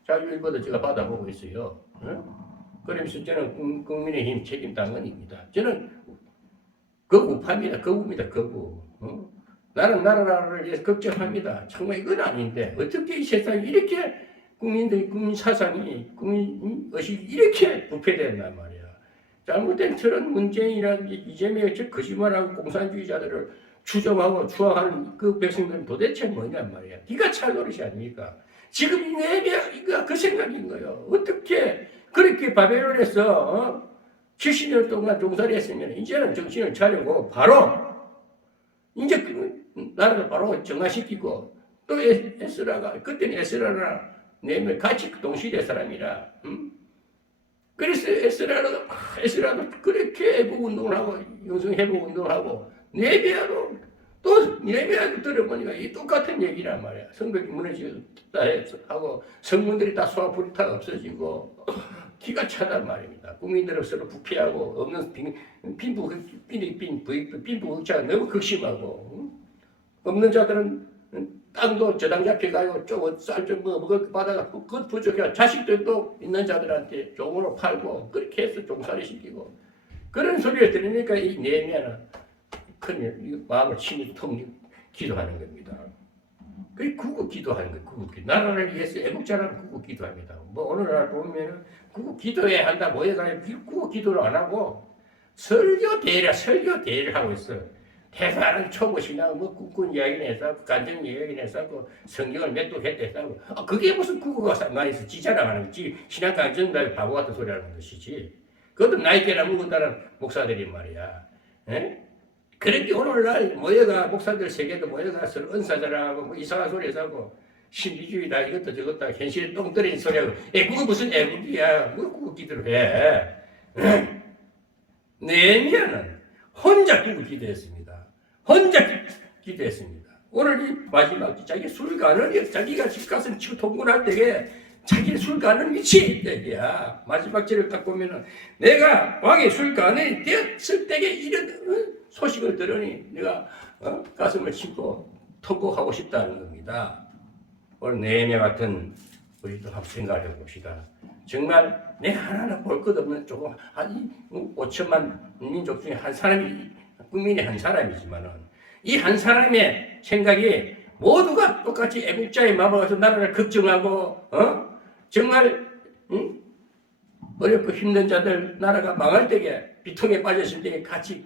자주 일보도 제가 받아보고 있어요. 그러면서 저는 국민의힘 책임 당원입니다. 저는 거부합니다. 거부. 나는 나라를 위해서 걱정합니다. 정말 이건 아닌데 어떻게 이 세상에 이렇게 국민 사상이 국민 의식이 이렇게 부패된단 말이야. 잘못된 저런 문재인이라든지 이재명이 거짓말하고 공산주의자들을 추종하고 추앙하는 그 백성들은 도대체 뭐냔 말이야. 네가 찰 노릇이 아닙니까? 지금 이 내가 그 생각인 거예요. 어떻게 그렇게 바벨론에서 70년 동안 종살이 했으면 이제는 정신을 차리고 바로 이제 나라를 바로 정화시키고 또 에스라가 그때는 에스라나 내면 같이 동시대 사람이라. 그래서 에스라도 그렇게 회복 운동을 하고 영성 회복 운동을 하고 네비야도 또 네비야도 들어보니까 이 똑같은 얘기란 말이야. 성벽이 무너지다 하고 성문들이 다 소화불이 다 없어지고 기가 차단 말입니다. 국민들은 서로 부패하고 없는 빈부격차가 너무 극심하고 없는 자들은 땅도 저당 잡혀가지고 쪼고 쌀좀 먹을 받아가 그것 부족해 자식들도 있는 자들한테 종으로 팔고 그렇게 해서 종살이 시키고 그런 소리를 들으니까 이 네헤미야는 큰 마음을 친히 기도하는 겁니다. 그 구국 기도하는 거예요. 구국 기도. 나라를 위해서 애국자라는 구국 기도합니다. 뭐 오늘날 보면은 구국 기도해야 한다 뭐해가 구국 기도를 안 하고 설교 대회를 하고 있어요. 대단한 초보신앙 뭐 꿈꾼 이야기는 해서 간증 이야기는 해서 성경을 몇 도 했다 해서 그게 무슨 구구가 많이 있어 지자랑하는 거지 신앙 간증들 바보 같은 소리 하는 것이지 그것도 나이대나 묵은다는 목사들이 말이야. 에? 그런 게 오늘날 모여가 목사들 세계도 모여가 서로 은사자라고 뭐 이상한 소리 하고 신비주의다 이것도 저것도 현실에 똥 떨어진 소리하고 그거 무슨 애국이야 뭐 구구 기도를 해. 네헤미야는 혼자 구구 기도했습니다. 혼자 기도했습니다. 오늘 이 마지막 자기 술가는 자기가 집 가서 치고 통근할 때에 자기 술가는 위치에 얘기야. 마지막 절을 딱 보면은 내가 왕의 술가는 되었을 때에 이런 소식을 들으니 내가 가슴을 치고 통곡하고 싶다는 겁니다. 오늘 네헤미야 같은 우리도 한번 생각해 봅시다. 정말 내가 하나하나 볼 것 없는 조금 한 5천만 민족 중에 한 사람이 국민의 한 사람이지만은 이 한 사람의 생각이 모두가 똑같이 애국자의 마음을 가서 나라를 걱정하고 정말 어렵고 힘든 자들 나라가 망할 때에 비통에 빠졌을 때에 같이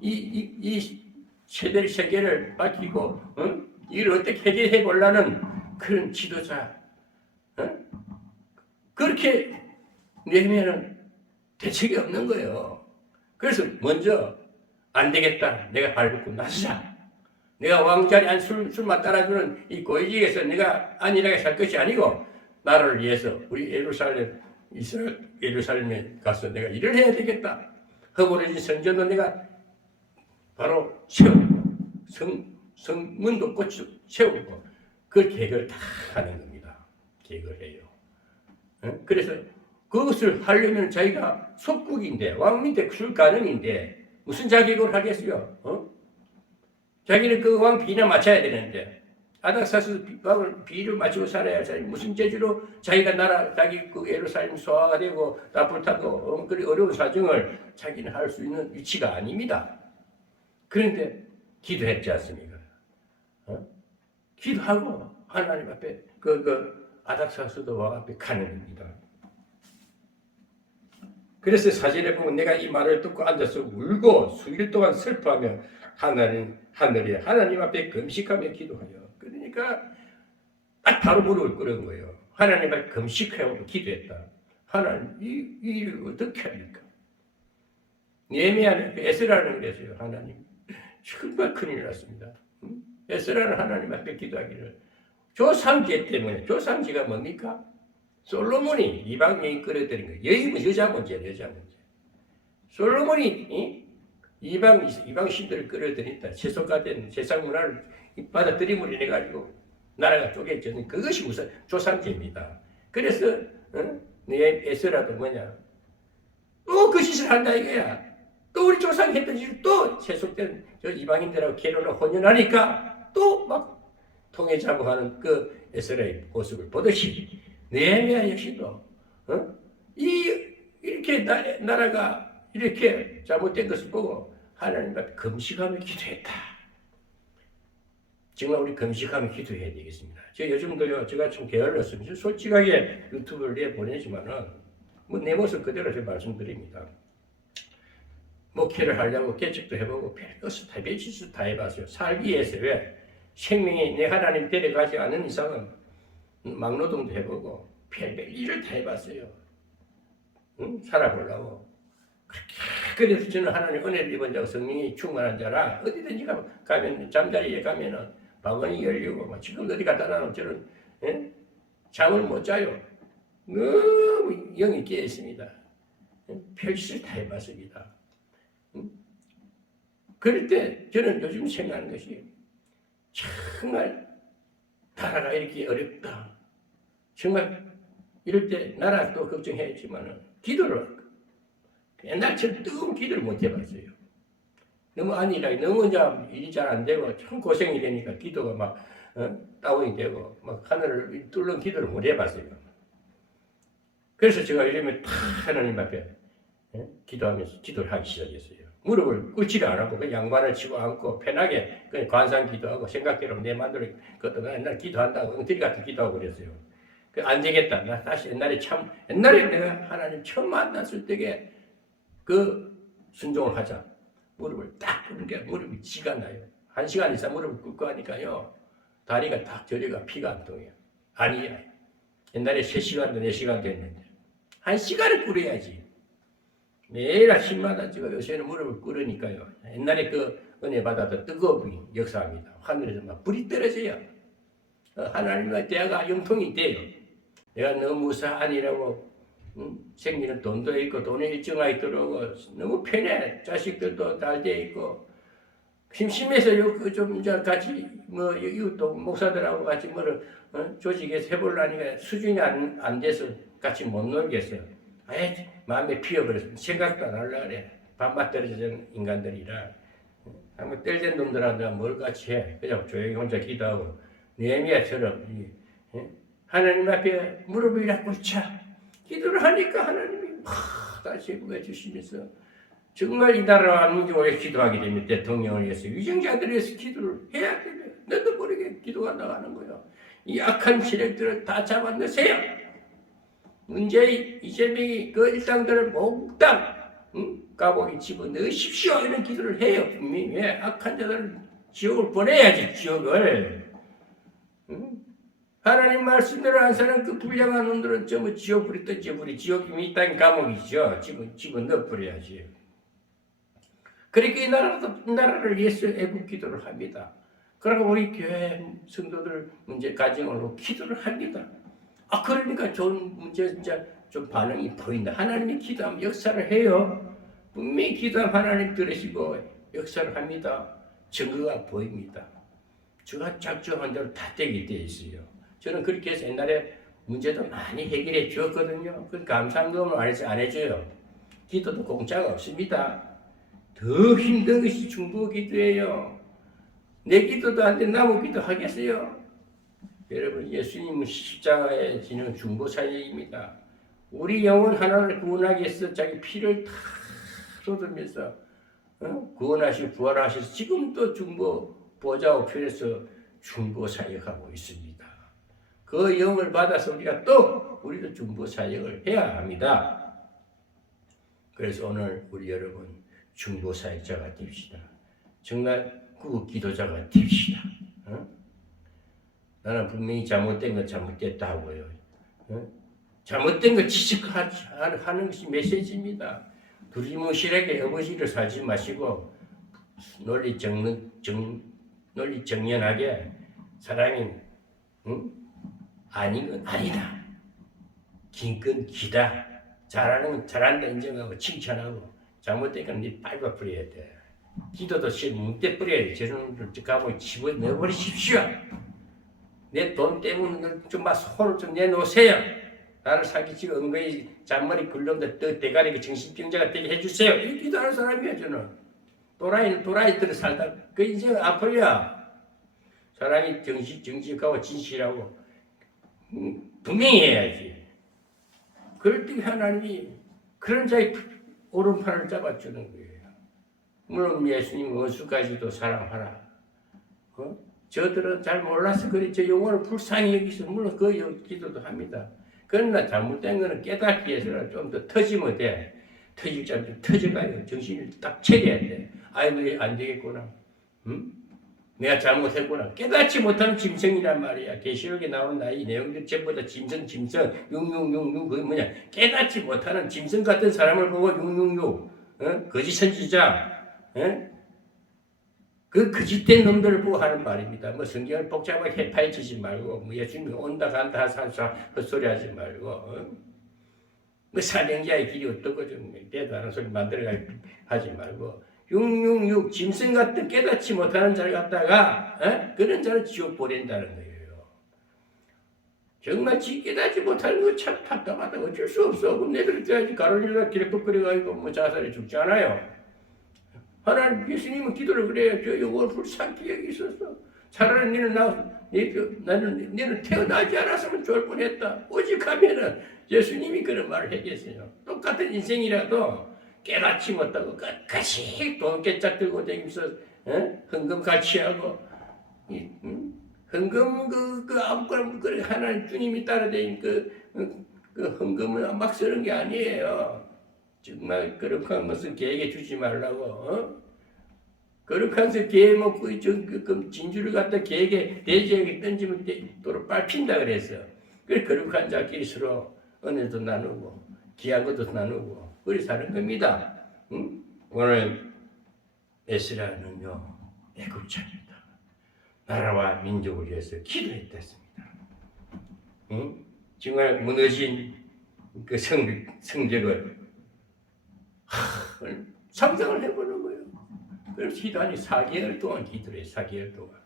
이 세계를 밝히고 이를 어떻게 해결해 보려는 그런 지도자 그렇게 내면은 대책이 없는 거예요. 그래서 먼저 안 되겠다. 내가 발붙고 나서자. 내가 왕자리 안 술만 따라주는 이 고위직에서 내가 안일하게 살 것이 아니고 나라를 위해서 우리 이스라엘 예루살렘에 가서 내가 일을 해야 되겠다. 허물어진 성전도 내가 바로 세우고 성문도 세우고 그 계획을 다 하는 겁니다. 계획을 해요. 그래서 그것을 하려면 자기가 속국인데 왕 밑에 술가는인데 무슨 자격을 하겠어요? 자기는 그 왕 비나 맞춰야 되는데 아닥사스 왕을 비를 맞추고 살아야 할 무슨 재주로 자기가 자기 그 예루살렘 소화가 되고 다 불타고 그리 어려운 사정을 자기는 할 수 있는 위치가 아닙니다. 그런데 기도했지 않습니까? 기도하고 하나님 앞에 아닥사스도 왕 앞에 가는 겁니다. 그래서 사진에 보면 내가 이 말을 듣고 앉아서 울고 수일 동안 슬퍼하며 하나님 앞에 금식하며 기도하여. 그러니까 딱 바로 무릎을 꿇은 거예요. 하나님 앞에 금식하고 기도했다. 하나님 이 일을 어떻게 합니까? 예미야는 에스라는 그랬어요. 하나님 정말 큰일 났습니다. 에스라는 하나님 앞에 기도하기를 조상제 때문에 조상제가 뭡니까? 솔로몬이 이방 여인 끌어들인 거예요. 여인은 여자 문제. 솔로몬이 이방 신들을 끌어들였다. 세속화된 세상 문화를 받아들임으로 인해 가지고 나라가 쪼개졌는 그것이 우선 조상제입니다. 그래서 에스라도 뭐냐? 또 그 짓을 한다 이거야. 또 우리 조상이 했던 짓을 또 세속된 저 이방인들하고 결혼을 혼연하니까 또 막 통해자부하는 그 에스라의 모습을 보듯이 네헤미야 역시도 이렇게 나라가 이렇게 잘못된 것을 보고 하나님 앞에 금식하며 기도했다. 정말 우리 금식하며 기도해야 되겠습니다. 저 요즘도요, 제가 좀 게을렀습니다. 솔직하게 유튜브를 내보내지만은 뭐 내 모습 그대로 제가 말씀드립니다. 목회를 하려고 개척도 해보고 별것을 다 별짓을 다 해봤어요. 살기 위해서 왜 생명이 내 하나님 데려가지 않은 이상은 막노동도 해보고 별별 일을 다 해봤어요. 살아보려고. 그래서 저는 하나님 은혜를 입은 자고 성령이 충만한 자라 어디든지 가면 잠자리에 가면은 방언이 열리고 지금 어디 갔다 나면 저는 잠을 못 자요. 너무 영이 깨어 있습니다. 별짓을 다 해봤습니다. 그럴 때 저는 요즘 생각하는 것이 정말 나라가 이렇게 어렵다. 정말 이럴 때 나라도 걱정했지만 기도를 옛날처럼 뜨거운 기도를 못 해봤어요. 너무 안일하게 너무 이제 일이 잘 안 되고 참 고생이 되니까 기도가 막 다운이 되고 막 하늘을 뚫는 기도를 못 해봤어요. 그래서 제가 이러면 다 하나님 앞에 기도하면서 기도를 하기 시작했어요. 무릎을 꿇지를 안 하고 그냥 양반을 치고 앉고 편하게 그냥 관상 기도하고 생각대로 내 마음대로 그것도 옛날 기도한다고 엉터리 같은 기도하고 그랬어요. 안 되겠다. 나 다시 옛날에 내가 하나님 처음 만났을 때에 그 순종을 하자. 무릎을 딱 꿇는 게 무릎이 지가 나요. 1시간 이상 무릎을 꿇고 하니까요. 다리가 딱 저리가 피가 안 통해요. 아니야. 옛날에 3시간도 4시간 됐는데 1시간을 꿇어야지. 매일 아침마다 제가 요새는 무릎을 꿇으니까요. 옛날에 그 은혜 받아도 뜨거운 역사입니다. 하늘에서 막 불이 떨어져요. 하나님과 대화가 영통이 돼요. 내가 너무 무사한이라고 생기는 돈도 있고 돈에 일정하게 들어오고 너무 편해. 자식들도 잘 돼 있고 심심해서 좀 같이 뭐 이웃도 목사들하고 같이 뭐를 조직에서 해보려니까 수준이 안 돼서 같이 못 놀겠어요. 아예 마음에 피어버려서 생각도 안 하려고 그래. 밥맛 떨어지는 인간들이라 한번 뗄된 놈들한테 뭘 같이 해. 그냥 조용히 혼자 기도하고 느헤미야처럼 하나님 앞에 무릎을 꿇자 기도를 하니까 하나님이 다시 회복해 주시면서 정말 이 나라와 민족을 위해 기도하게 되면 대통령을 위해서 위정자들을 위해서 기도를 해야 되면 너도 모르게 기도가 나가는 거예요. 이 악한 세력들을 다 잡아 넣으세요. 문재인, 이재명이 그 일당들을 몽땅 감옥에 집어넣으십시오. 이런 기도를 해요. 분명히 악한 자들을 지옥을 보내야지. 지옥을. 하나님 말씀대로 안 사는 그 불량한 놈들은 전부 지옥 불이 떴지. 우리 지옥이면 이 땅 감옥이죠. 집어넣어버려야지. 그렇게 이 나라를 위해서 애국 기도를 합니다. 그러고 우리 교회 성도들 문제 가정으로 기도를 합니다. 그러니까 좋은 문제 진짜 좀 반응이 보인다. 하나님이 기도하면 역사를 해요. 분명히 기도하면 하나님 들으시고 역사를 합니다. 증거가 보입니다. 제가 작정한 대로 다 되게 돼 있어요. 저는 그렇게 해서 옛날에 문제도 많이 해결해 주었거든요. 그 감사한 금을 안 해줘요. 기도도 공짜가 없습니다. 더 힘든 것이 중보 기도예요. 내 기도도 안 돼 남의 기도 하겠어요? 여러분, 예수님은 십자가에 지는 중보 사역입니다. 우리 영혼 하나를 구원하기 위해서 자기 피를 다 쏟으면서 구원하시고 부활하셔서 지금 또 중보 보좌 우편에서 중보 사역하고 있습니다. 그 영을 받아서 우리도 중보 사역을 해야 합니다. 그래서 오늘 우리 여러분 중보 사역자가 됩시다. 정말 그 기도자가 됩시다. 나는 분명히 잘못된 건 잘못됐다 하고요. 잘못된 거 지적하는 것이 메시지입니다. 두리뭉실하게 아버지를 살지 마시고 논리 정연하게 사람이 아닌 건 아니다. 긴 건 기다. 잘하는 건 잘한다 인정하고 칭찬하고 잘못된 건 네 밟아 버려야 돼. 기도도 뭉대 뿌려야 돼. 저놈들 감옥에 집어넣어버리십시오. 내 돈 때문에 좀 손을 좀 내놓으세요. 나를 사기치고 은근히 잔머리 굴렁다 대가리 정신병자가 되게 해주세요. 이렇게 기도하는 사람이야 저는. 도라이들을 살다 그 인생 아파요. 사람이 정직하고 진실하고 분명히 해야지. 그럴 때 하나님이 그런 자의 오른팔을 잡아주는 거예요. 물론 예수님 원수까지도 사랑하라. 저들은 잘 몰라서 그래 저 영혼을 불쌍히 여기서 물론 그 기도도 합니다. 그러나 잘못된 거는 깨닫기 위해서는 좀 더 터지면 돼. 터질 때 터져가요. 정신을 딱 차려야 돼. 아이고 안 되겠구나. 내가 잘못했구나. 깨닫지 못하는 짐승이란 말이야. 계시록에 나오는 이 내용들 전부 다 짐승, 융 그게 뭐냐. 깨닫지 못하는 짐승 같은 사람을 보고 융 거짓 선지자. 그 거짓된 놈들을 보고 하는 말입니다. 뭐 성경을 복잡하게 파헤치지 말고 뭐 예수님이 온다 간다 하사 헛소리하지 말고 뭐 사명자의 길이 어떻고 좀 대단한 소리 만들어 하지 말고 666 짐승 같은 깨닫지 못하는 자를 갖다가 그런 자를 지옥 보낸다는 거예요. 정말 깨닫지 못하는 거 참 답답하다. 어쩔 수 없어. 그럼 내들 때야지 가로질러 길에 뻑거려가지고 뭐 자살해 죽잖아요. 하나님 예수님은 기도를 그래요. 저 영혼을 불쌍히 여기 있었어. 차라리 너는 태어나지 않았으면 좋을 뻔했다. 오직 하면은 예수님이 그런 말을 했겠어요. 똑같은 인생이라도 깨닫지 못하고 끝까지 돈 깨짝 들고 다니면서 헌금 같이 하고 헌금 그 아무거나 그 하나님 주님이 따라다니는 그 헌금은 막 쓰는 게 아니에요. 정말 거룩한 것은 개에게 주지 말라고. 거룩한 개 먹고 진주를 갖다 개에게 돼지에게 던지면 도로 밟힌다 그랬어. 그래 거룩한 자끼리 서로 은혜도 나누고 귀한 것도 나누고 그리 사는 겁니다. 오늘 에스라는요 애국자입니다. 나라와 민족을 위해서 기도했습니다. 정말 무너진 그 성적을 상상을 해보는 거예요. 그래서 기도하니 4개월 동안 기도를 해요. 4개월 동안.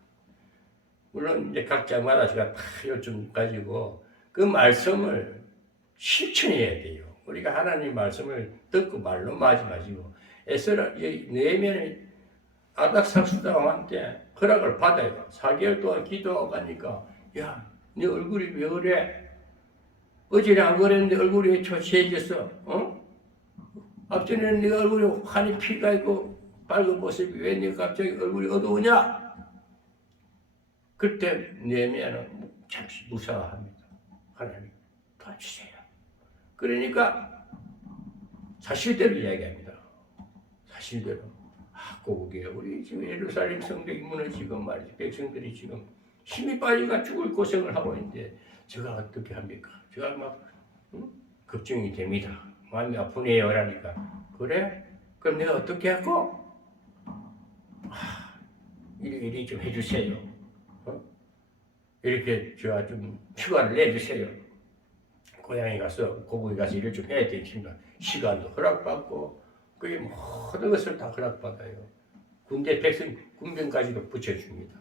물론 이제 각자마다 제가 다 요즘 가지고 그 말씀을 실천해야 돼요. 우리가 하나님 말씀을 듣고 말로만 하지 마시고 에스라 느헤미야는 아닥사스다 왕한테 허락을 받아요. 4개월 동안 기도하고 가니까 야, 네 얼굴이 왜 그래? 어제는 안 그랬는데 얼굴이 왜 초췌해졌어? 앞전에는 네가 얼굴에 환히 피가 있고 밝은 모습이 왜 네가 갑자기 얼굴이 어두우냐? 그때 느헤미야는 잠시 무사합니다. 하나님 도와주세요. 그러니까 사실대로 이야기합니다. 사실대로. 고국에 우리 지금 예루살렘 성벽이 무너지고 말이지 백성들이 지금 힘이 빠지가 죽을 고생을 하고 있는데 제가 어떻게 합니까? 제가 막 걱정이 됩니다. 마음이 아프네요. 라니까 그래? 그럼 내가 어떻게 하고? 이리 좀 해주세요. 이렇게 제가 좀 휴가를 내주세요. 고향에 가서 고국에 가서 일을 좀 해야 되겠습니다. 시간도 허락받고 그게 모든 것을 다 허락받아요. 군대 군병까지도 붙여줍니다.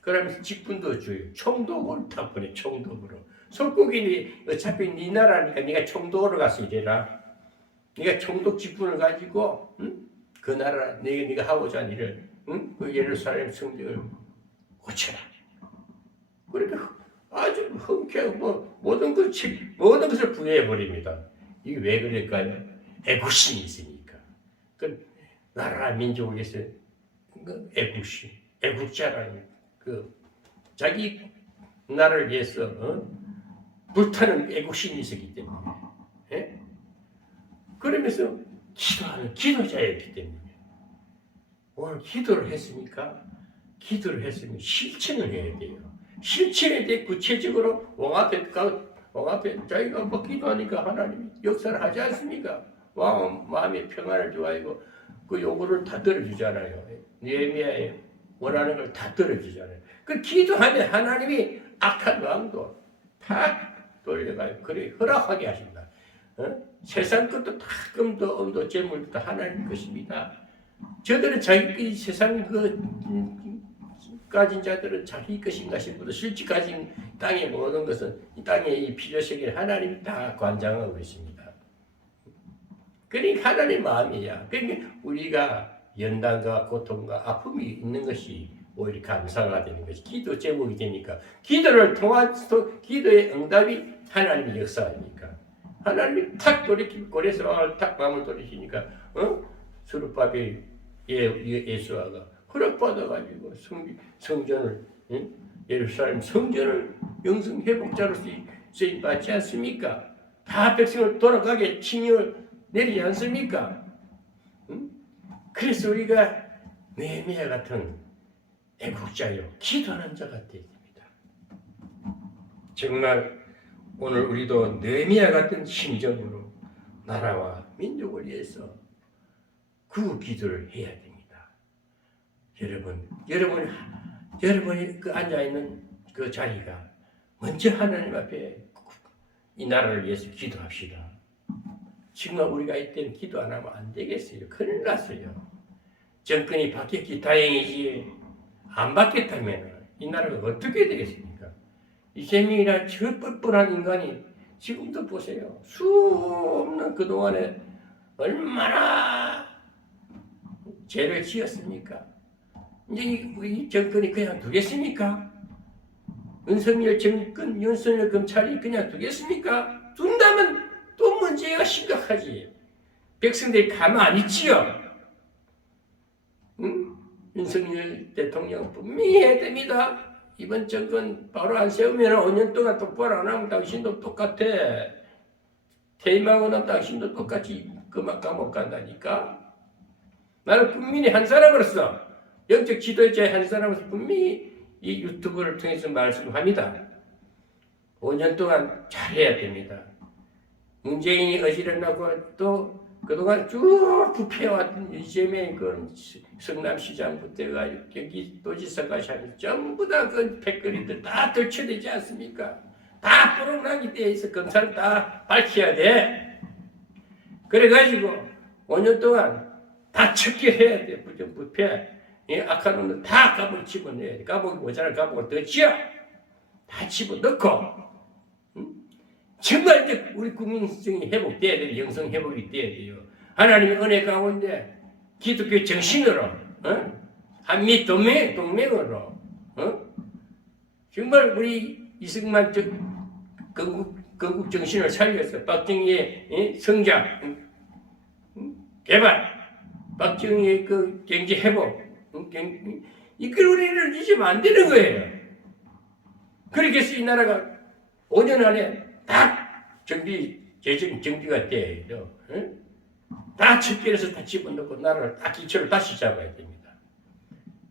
그러면서 직분도 줘요. 총독을 다 보내. 총독으로. 속국이 어차피 네 나라니까 네가 총독으로 가서 일해라. 네가 총독 직분을 가지고 그 나라 네가 하고자 하는 일을 그 예루살렘 성벽을 고쳐라. 그러니까 아주 흔쾌하고 모든 것을 부여해 버립니다. 이게 왜 그럴까요? 애국심이 있으니까. 그 나라 민족을 위해서 애국심, 애국자라는 그 자기 나라를 위해서 불타는 애국심이 있었기 때문에. 예? 그러면서 기도하는 기도자였기 때문에. 오늘 기도를 했으니까 기도를 했으면 실천을 해야 돼요. 실천에 대해 구체적으로 왕 앞에 자기가 뭐 기도하니까 하나님이 역사를 하지 않습니까? 왕은 마음의 평안을 좋아하고 그 요구를 다 들어주잖아요. 느헤미야의 원하는 걸 다 들어주잖아요. 그 기도하면 하나님이 악한 왕도 탁 돌려가요. 그래 허락하게 하신다. 세상 것도 다 금도 음도 재물도 다 하나님 것입니다. 저들은 자기끼리 세상 가진 자들은 자기 것인가 싶어도 실제 가진 땅의 모든 것은 이 땅의 이 필요성을 하나님이 다 관장하고 있습니다. 그러니까 하나님 마음이야. 그러니까 우리가 연단과 고통과 아픔이 있는 것이 오히려 감사가 되는 것이 기도 제목이 되니까 기도를 통한 기도의 응답이 하나님의 역사이니까 하나님이 탁 돌이키고 고레스 왕을 탁 마음을 돌이키니까 수르바벨 예수아가 허락받아가지고 성전을 예루살렘 성전을 영성 회복자로 쓰임 받지 않습니까? 다 백성을 돌아가게 칭령을 내리지 않습니까? 그래서 우리가 느헤미야 같은 애국자요 기도하는 자가 되야 됩니다. 정말 오늘 우리도 느헤미야 같은 심정으로 나라와 민족을 위해서 그 기도를 해야 됩니다. 여러분이 그 앉아있는 그 자리가 먼저 하나님 앞에 이 나라를 위해서 기도합시다. 정말 우리가 이때는 기도 안 하면 안 되겠어요. 큰일 났어요. 정권이 바뀌었기 다행이지 안 바뀌었다면 이 나라가 어떻게 되겠습니까? 이재명이란 저 뻔뻔한 인간이 지금도 보세요. 수없는 그동안에 얼마나 죄를 지었습니까? 이제 이 정권이 그냥 두겠습니까? 윤석열 검찰이 그냥 두겠습니까? 둔다면 또 문제가 심각하지. 백성들이 가만히 있지요. 응? 윤석열 대통령 분명히 해야 됩니다. 이번 정권 바로 안 세우면 5년 동안 똑바로 안 하면 당신도 똑같아. 퇴임하고 나면 당신도 똑같이 감옥 간다니까. 나는 국민이 한 사람으로서 영적 지도자의 한 사람으로서 분명히 이 유튜브를 통해서 말씀합니다. 5년 동안 잘해야 됩니다. 문재인이 어지럽나고 또 그동안 쭉 부패해왔던 이재명의 그런 성남시장부터 경기도지사까지 하면 전부 다 그 패거리들 다 들춰내지 않습니까? 다 뽀록나게 돼 있어. 검찰은 다 밝혀야 돼. 그래가지고 5년 동안 다 척결해야 돼. 부정부패. 악한 놈들 다 감옥 집어넣어야 돼. 감옥이 모자랄 감옥을 더 지어. 다 집어넣고. 정말 이제 우리 국민성이 회복돼야 돼요. 영성 회복이 돼야 돼요. 하나님의 은혜 가운데 기독교 정신으로, 한미 동맹으로, 정말 우리 이승만 건국 정신을 살려서 박정희의 성장, 개발, 박정희의 그 경제 회복, 이걸 우리를 잊으면 안 되는 거예요. 그렇게 해서 이 나라가 5년 안에 다 재정 정비가 돼야죠. 다 척결해서 다 집어넣고 나라를 딱 기초를 다시 잡아야 됩니다.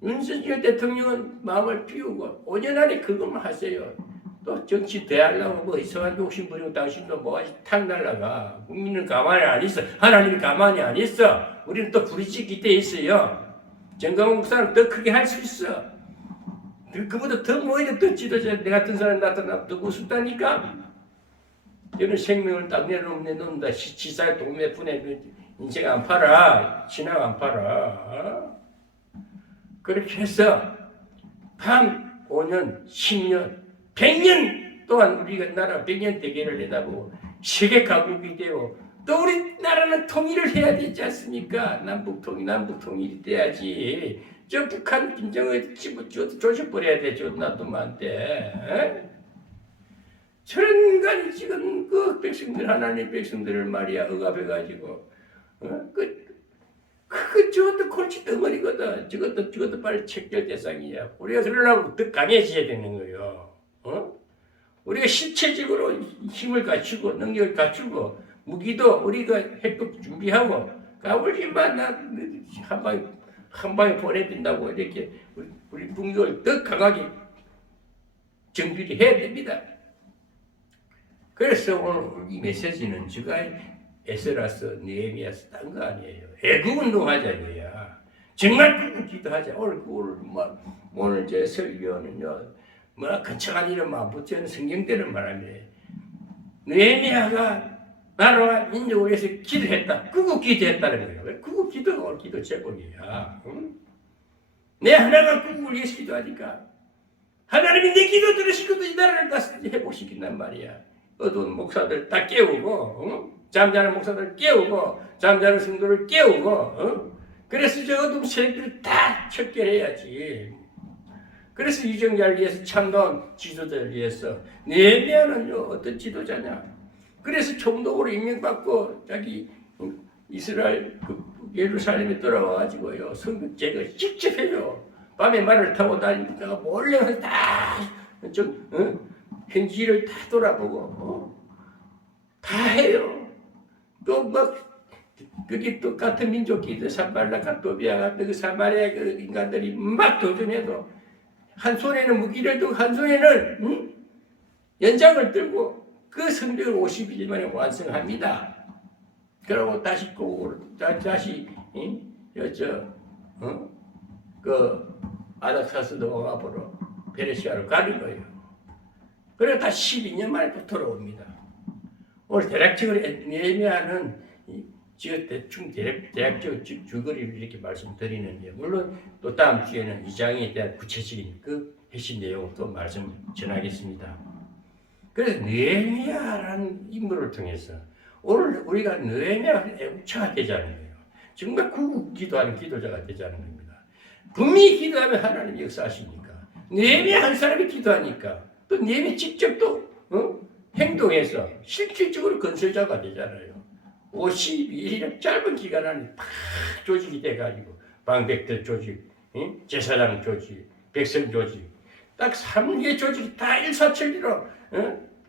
윤석열 대통령은 마음을 비우고 5년 안에 그것만 하세요. 또 정치 대하려고 뭐 이상한 욕심 부리고 당신도 뭐가지 탁 날라가. 국민은 가만히 안 있어. 하나님이 가만히 안 있어. 우리는 또 부리치기 돼 있어요. 정강훈 목사는 더 크게 할 수 있어. 그보다 더 뭐이래 더 지도자 내 같은 사람 나타나면 더 우습다니까. 저는 생명을 딱 내놓는다. 지사의 동네 분에 인생 안 팔아. 신앙 안 팔아. 그렇게 해서 한 5년, 10년, 100년 동안 우리가 나라 100년 대계를 내다보고 세계 강국이 되고 또 우리나라는 통일을 해야 되지 않습니까? 남북 통일이 돼야지. 저 북한 김정은 조져버려야 돼. 놔두면 안 돼. 저런 인간이 지금 그 백성들 하나님 백성들을 말이야 억압해가지고 저것도 골치 덩어리거든. 저것도 빨리 척결 대상이야. 우리가 그러려면 더 강해져야 되는 거예요. 우리가 실체적으로 힘을 갖추고 능력을 갖추고 무기도 우리가 핵도 준비하고 우리만 한 방에 보내준다고 이렇게 우리 국력을 더 강하게 정비를 해야 됩니다. 그래서 오늘 이 메시지는 제가 에스라서 느헤미야서 딴 거 아니에요. 애국운동하자 이거야. 정말 꼭 기도하자. 오늘 제 설교는요. 거창한 이름 안 붙여는 성경대로 말하면 느헤미야가 나라와 민족을 위해서 기도했다. 구국 기도했다는 거예요. 왜 구국 기도가 오늘 기도 제목이야. 내 하나가 구국을 위해서 기도하니까 하나님이 내 기도 들으시고도 이 나라를 다시 회복시킨단 말이야. 어두운 목사들 다 깨우고 잠자는 목사들 깨우고 잠자는 성도를 깨우고 그래서 저 어두운 세력들을 다 척결해야지. 그래서 유정자를 위해서 참다운 지도자를 위해서 느헤미야는요 어떤 지도자냐. 그래서 총독으로 임명받고 자기 이스라엘 예루살렘에 돌아와가지고요 성벽제거 직접 해줘. 밤에 말을 타고 다니다가 몰래 다 현지를 다 돌아보고 다 해요. 또 막 그게 또 같은 민족끼리 산발라카 또비아 같은 그 사마리아 그 인간들이 막 도전해도 한 손에는 무기를 들고 한 손에는 연장을 들고 그 성벽을 50일 만에 완성합니다. 그러고 다시 그 아닥사스도 오가보로 페르시아로 가는 거예요. 그래 다 12년 만에 또 돌아옵니다. 오늘 대략적으로 예매하는 지금 대충 대략적으로 줄거리를 이렇게 말씀드리는데, 물론 또 다음 주에는 이 장에 대한 구체적인 그 핵심 내용을 또 말씀 전하겠습니다. 그래서 느헤미야라는 인물을 통해서 오늘 우리가 느헤미야가 애국자가 되자는 거예요. 정말 구국 기도하는 기도자가 되자는 겁니다. 분명히 기도하면 하나님 역사하시니까, 느헤미야 한 사람이 기도하니까 또 느헤미야 직접 또 행동해서 실질적으로 건설자가 되잖아요. 52일이나 짧은 기간 안에 팍 조직이 돼가지고 방백들 조직, 제사장 조직, 백성 조직, 딱 3개 조직이 다 일사천리로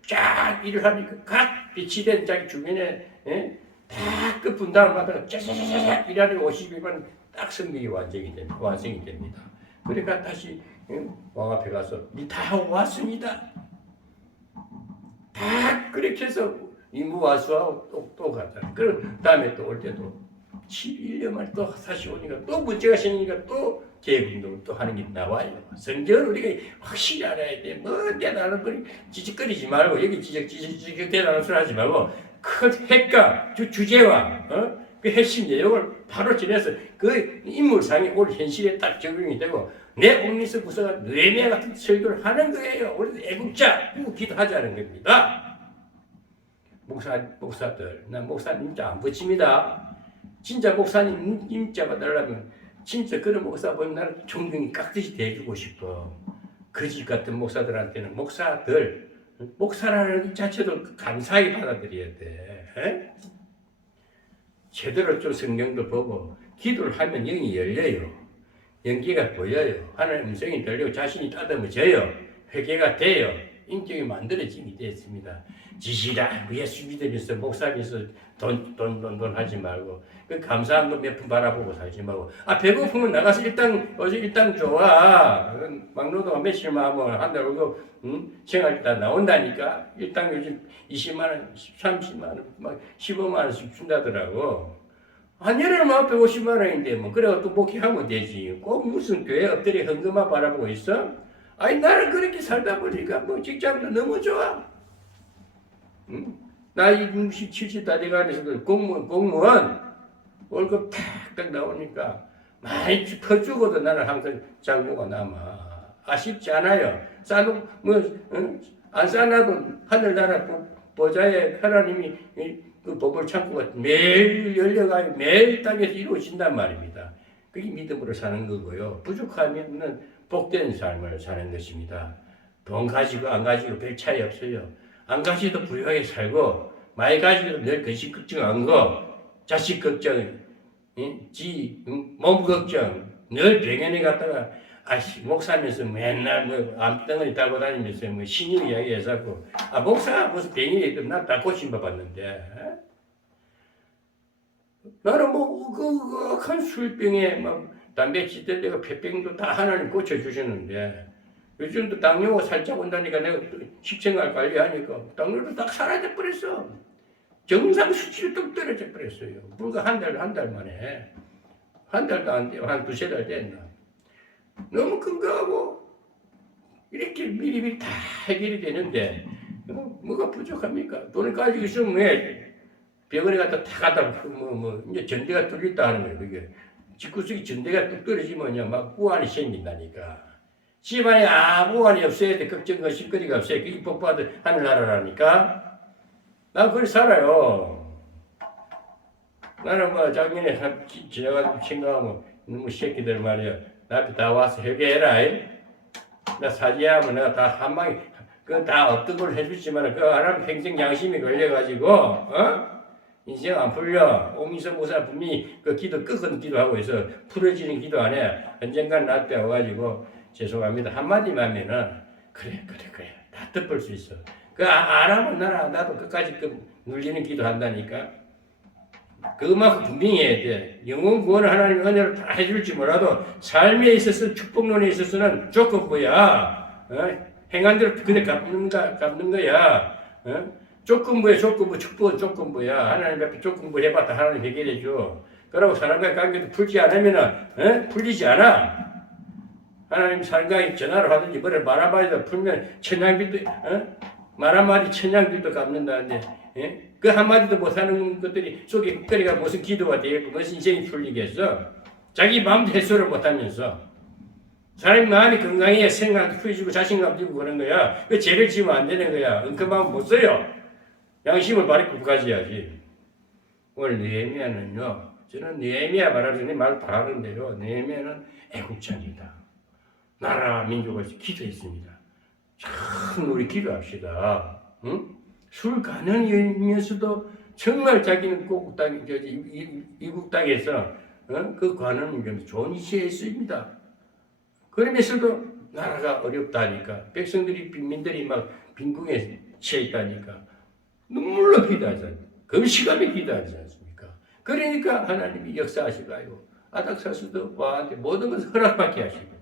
쫙 일을 하니까 각 비치된 자기 주변에 다 그 분담을 받아서 짜자자자 일하는 52만 딱 성경이 완성이 됩니다. 그러니까 다시 왕 앞에 가서 니 다 하고 왔습니다. 다 그렇게 해서 임무 완수하고 또 갔다. 그 다음에 또 올 때도 11년 만에 또 다시 오니까 또 문제가 생기니까 또 계획운동을 또 하는 게 나와요. 성경을 우리가 확실히 알아야 돼. 뭐 대단한 걸 지적거리지 말고, 여기 지적 대단한 소리 하지 말고, 큰 핵과 주제와 그 핵심 내용을 바로 전해서 그 인물상에 오늘 현실에 딱 적용이 되고, 내 옥리스 부서가 느헤미야 같은 설교를 하는 거예요. 우리 애국자 기도하자는 겁니다. 목사들, 난 목사님 임자 안 붙입니다. 진짜 목사님 임자 받으려면 진짜 그런 목사 보면 나는 존경이 깍듯이 대주고 싶어. 거짓 같은 목사들한테는 목사라는 자체도 감사하게 받아들여야 돼. 에? 제대로 좀 성경도 보고 기도를 하면 영이 열려요. 연기가 보여요. 하나님의 음성이 들리고 자신이 따듬어져요. 회개가 돼요. 인격이 만들어짐이 됐습니다. 지시라 예수 믿으면서 목사면서 돈 하지 말고, 그 감사한 거 몇 푼 바라보고 살지 말고, 배고프면 나가서 일당 좋아. 막노동 며칠만 하면 한 달 월급 생활비 다 나온다니까. 일당 요즘 20만 원, 30만 원, 막 15만 원씩 준다더라고. 한 열흘만 150만 원인데 뭐 그래 또 목회하면 되지. 꼭 무슨 교회 엎드려 헌금만 바라보고 있어? 아니 나는 그렇게 살다 보니까 뭐 직장도 너무 좋아. 나이 60, 70 다 돼가면서도 공무원 월급 탁 나오니까 많이 퍼주고도 나는 항상 장부가 남아. 아쉽지 않아요. 안 싸놔도 하늘나라 보좌에 하나님이 그 법을 창고가 매일 열려가지고 매일 땅에서 이루어진단 말입니다. 그게 믿음으로 사는 거고요. 부족하면은 복된 삶을 사는 것입니다. 돈 가지고 안 가지고 별 차이 없어요. 안 가지도 부유하게 살고, 많이 가지고 늘 근심 걱정한 거, 자식 걱정, 몸 걱정, 늘 병원에 갔다가 목사면서 맨날 뭐 암덩어리 달고 다니면서 뭐 신임 이야기해서 목사 무슨 병이 있든 나 다 고침받았는데, 나는 뭐 큰 술병에 막 담배 찌들대고 폐병도 다 하나님 고쳐주시는데, 요즘도 당뇨가 살짝 온다니까 내가 식생활 관리하니까 당뇨도 딱 사라져 버렸어. 정상 수치로 뚝 떨어져 버렸어요. 불과 한 달 만에. 한 달도 안 돼요. 한 두세 달 됐나. 너무 건강하고 이렇게 미리미리 다 해결이 되는데 뭐가 부족합니까? 돈을 가지고 있으면 왜 병원에 갖다 이제 전대가 뚫렸다 하는 거예요. 그게 집구석이 전대가 뚝 떨어지면요 막 우환이 생긴다니까. 집안에 아무 우환이 없어야 돼. 걱정과 실거리가 없어야 돼. 그게 복받은 하늘나라라니까. 난 그걸 살아요. 나는 뭐 작년에 지나가지고 생각하면 너무 새끼들 말이야. 나 앞에 다 와서 회개해라. 나 사죄하면 내가 다 한 방에 그거 다 없던 걸 해주지만 그거 안 하면 평생 양심이 걸려가지고 인생 안 풀려. 옥민석 목사 분명히 그 기도 끝은 기도하고 있어. 풀어지는 기도 안 해. 언젠간 나한테 와가지고 죄송합니다 한마디만 하면은 그래 다 덮을 수 있어. 그 안 하면 나도 끝까지 눌리는 기도 한다니까. 그만큼 분명히 해야 돼. 영혼 구원을 하나님의 은혜로 다 해줄지 몰라도 삶에 있어서 축복론에 있어서는 조건부야. 행한 대로 그냥 갚는 거야. 조건부야 조건부, 축복은 조건부야. 하나님 앞에 조건부 해봤다 하나님 해결해줘. 그러고 사람과의 관계도 풀지 않으면은 풀리지 않아. 하나님 상당히 전화를 하든지 뭐래 말 한마디도 풀면 천냥빚도 말 한마디 천냥빚도 갚는다는데 그 한마디도 못하는 것들이 속에 끝거리가 무슨 기도가 되겠고 무슨 인생이 풀리겠어. 자기 마음 해소를 못하면서 사람이 마음이 건강해야 생각도 풀어지고 자신감 들고 그런 거야. 그 죄를 지으면 안 되는 거야. 그 마음 못 써요. 양심을 바르고 가져야지. 오늘 느헤미야는요. 저는 느헤미야 말하자니 말 다 하는 대로 느헤미야는 애국자입니다. 나라 민족을 기도했습니다. 참 우리 기도합시다. 응? 술 관원이면서도 정말 자기는 꼭 이국 땅에서 그 관원을 좋은 위치에 있습니다. 그러면서도 나라가 어렵다니까 백성들이 민들이 막 빈궁에 취해 있다니까 눈물로 기도하지 않습니까? 금시감에 기도하지 않습니까? 그러니까 하나님이 역사하시가요. 아닥사스도 와한테 모든 것을 허락받게 하시고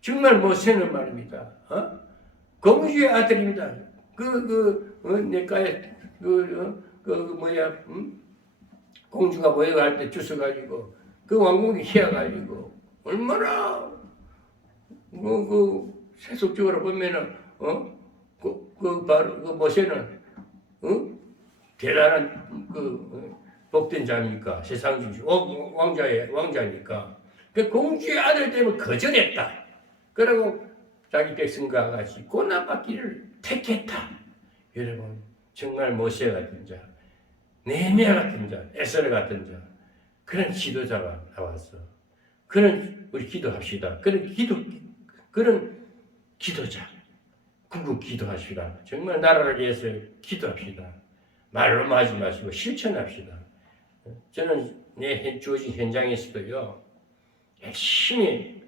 정말 모세는 말입니다. 공주의 아들입니다. 내가에 공주가 모여갈 때 주워가지고 그 왕궁이 희어가지고 얼마나 세속적으로 보면은 바로 그 모세는 대단한 복된 자입니까? 세상 중심 왕자니까. 그 공주의 아들 때문에 거절했다. 그리고 자기 백성과 같이 고난받기를 택했다. 여러분 정말 모세 같은 자, 느헤미야 같은 자, 에스라 같은 자 그런 지도자가 나왔어. 그런 우리 기도합시다. 그런 기도자, 궁극 기도하시라. 정말 나라를 위해서 기도합시다. 말로만 하지 마시고 실천합시다. 저는 내 주어진 현장에서도요 열심히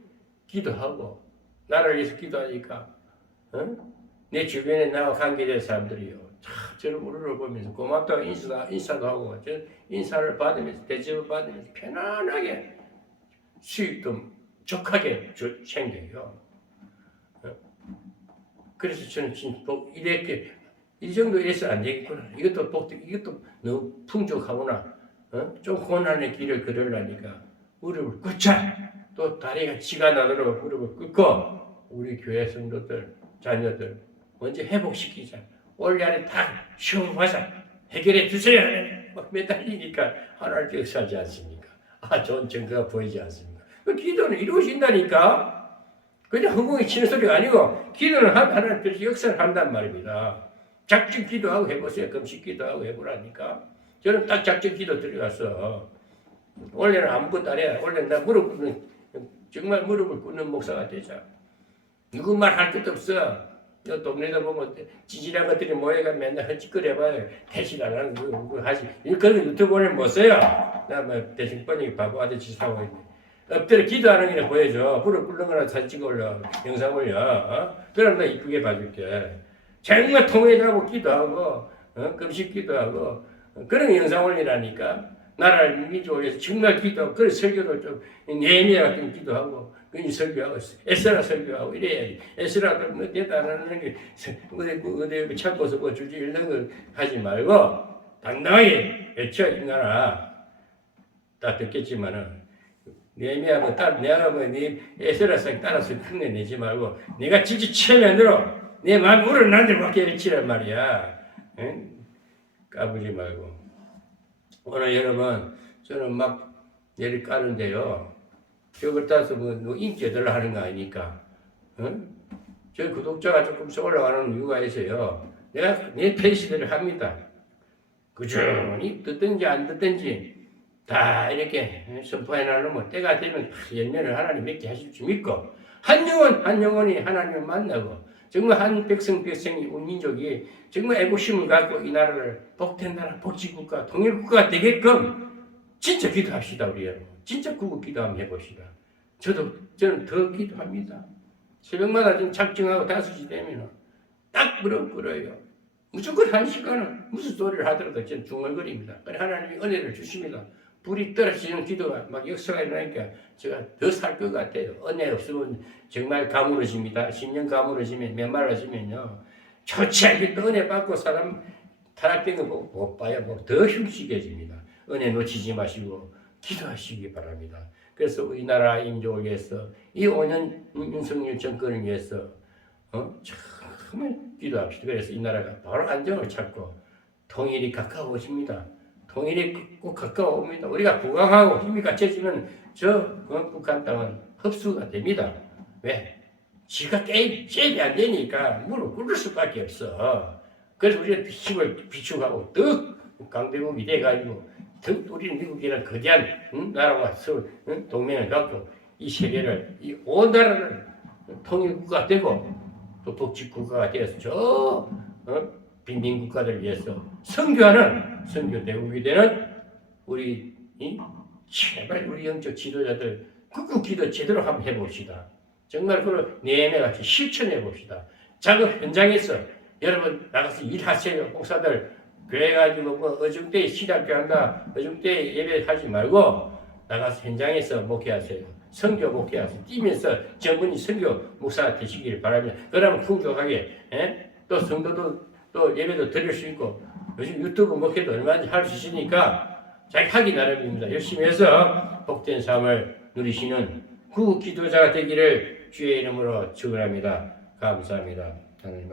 기도하고 나라를 위해서 기도하니까 내 주변에 나와 관계된 사람들이요 저를 우러러보면서 고맙다고 인사도 하고 저 인사를 받으면서 대접을 받으면서 편안하게 수익도 족하게 챙겨요. 그래서 저는 이렇게 이 정도 이래서 안 되겠구나. 이것도 너무 풍족하구나. 좀 고난의 길을 걸으려니까 무릎을 꿇자. 또 다리가 지가 나도록 무릎을 꿇고 우리 교회 성도들, 자녀들 먼저 회복시키자. 원래 안에 다 시험하자. 해결해 주세요. 막 매달리니까 하나님 역사하지 않습니까? 좋은 증거가 보이지 않습니까? 그 기도는 이루어진다니까. 그냥 허공에 치는 소리가 아니고 기도는 하나님 그래서 역사를 한단 말입니다. 작정 기도하고 해보세요. 금식 기도하고 해보라니까. 저는 딱 작정 기도 들어가서 원래는 아무것도 안 해. 원래 나 정말 무릎을 꿇는 목사가 되자. 누구 말 할 것도 없어. 저 동네도 보면 지질한 것들이 모여가 맨날 헐짓거려봐요. 대신 안 하는 거 하지. 그런 유튜브 오늘 못 써요. 나 뭐 대신 뻔히 바보 아저씨 사고 있네. 엎드려 기도하는 게 보여줘. 무릎 꿇는 거나 사진 찍어 올려. 영상 올려. 그럼 나 이쁘게 봐줄게. 정말 통회하고 기도하고 금식 기도하고 그런 영상 올리라니까. 나라를 민족을 위해서 정말 기도하고 그런 설교도 좀 느헤미야 같은 기도하고 그런 설교하고 에스라 설교하고 이래야지. 에스라도 뭐 대단한 게 어디 찾고서 뭐 주지 이런 걸 하지 말고 당당하게 외쳐 이 나라 다 듣겠지만은 느헤미야 뭐 내가 네 에스라상 따라서 흉내 내지 말고 내가 진짜 체면으로 내 마음 우러난 대로 밖에 외치란 말이야. 응? 까불지 말고. 오늘 여러분 저는 막 내리 까는데요. 저걸 따서 뭐 인기 얻으려 하는 거 아니니까. 응? 저희 구독자가 조금씩 올라가는 이유가 있어요. 내가 내 페이스대로 합니다. 꾸준히 듣든지 안 듣든지 다 이렇게 선포해 나누면 때가 되면 열매를 하나님 맺게 하실 줄 믿고 한 영혼이 하나님을 만나고 정말 한 백성이 온 민족이 정말 애국심을 갖고 이 나라를 복된 나라, 복지국가, 통일국가가 되게끔 진짜 기도합시다 우리 여러분. 진짜 구국 기도 한번 해봅시다. 저는 더 기도합니다. 새벽마다 좀 작정하고 5시 되면 딱 무릎 꿇어요. 무조건 1시간은 무슨 소리를 하더라도 저는 중얼거립니다. 그래 하나님이 은혜를 주십니다. 불이 떨어지는 기도가 막 역사가 일어나니까 제가 더 살 것 같아요. 은혜 없으면 정말 가물어집니다. 10년 가물어지면 메말라지면요. 좋지 않게 또 은혜 받고 사람 타락된 거 못 봐야 뭐 더 흉식해집니다. 은혜 놓치지 마시고 기도하시기 바랍니다. 그래서 우리나라 임종을 위해서 이 5년 윤석열 정권을 위해서 정말 기도합시다. 그래서 이 나라가 바로 안정을 찾고 통일이 가까워집니다. 통일이 꼭 가까워옵니다. 우리가 부강하고 힘이 갖춰지면 저 북한 땅은 흡수가 됩니다. 왜? 지가 잽이 안 되니까 무릎 꿇을 수밖에 없어. 그래서 우리는 힘을 비축하고 더 강대국이 돼가지고 더 우리는 미국이라는 거대한 나라와 동맹을 갖고 이 세계를 이 온 나라를 통일국가가 되고 또 독립국가가 되어서 저 빈민국가들을 위해서 선교하는 선교대국이 되는 우리 제발 우리 영적 지도자들 극구 기도 제대로 한번 해봅시다. 정말 그걸 내내같이 실천해 봅시다. 작업 현장에서 여러분 나가서 일하세요. 목사들 교회 가지고 뭐 어중대에 신학교 한다, 어중대에 예배하지 말고 나가서 현장에서 목회하세요. 선교 목회하세요. 뛰면서 전문의 선교 목사가 되시기를 바랍니다. 그러면 풍족하게 또 성도도 또 예배도 드릴 수 있고 요즘 유튜브 목회도 얼마든지 할 수 있으니까 자기 하기 나름입니다. 열심히 해서 복된 삶을 누리시는 구 기도자가 되기를 주의 이름으로 축원합니다. 감사합니다. 하나님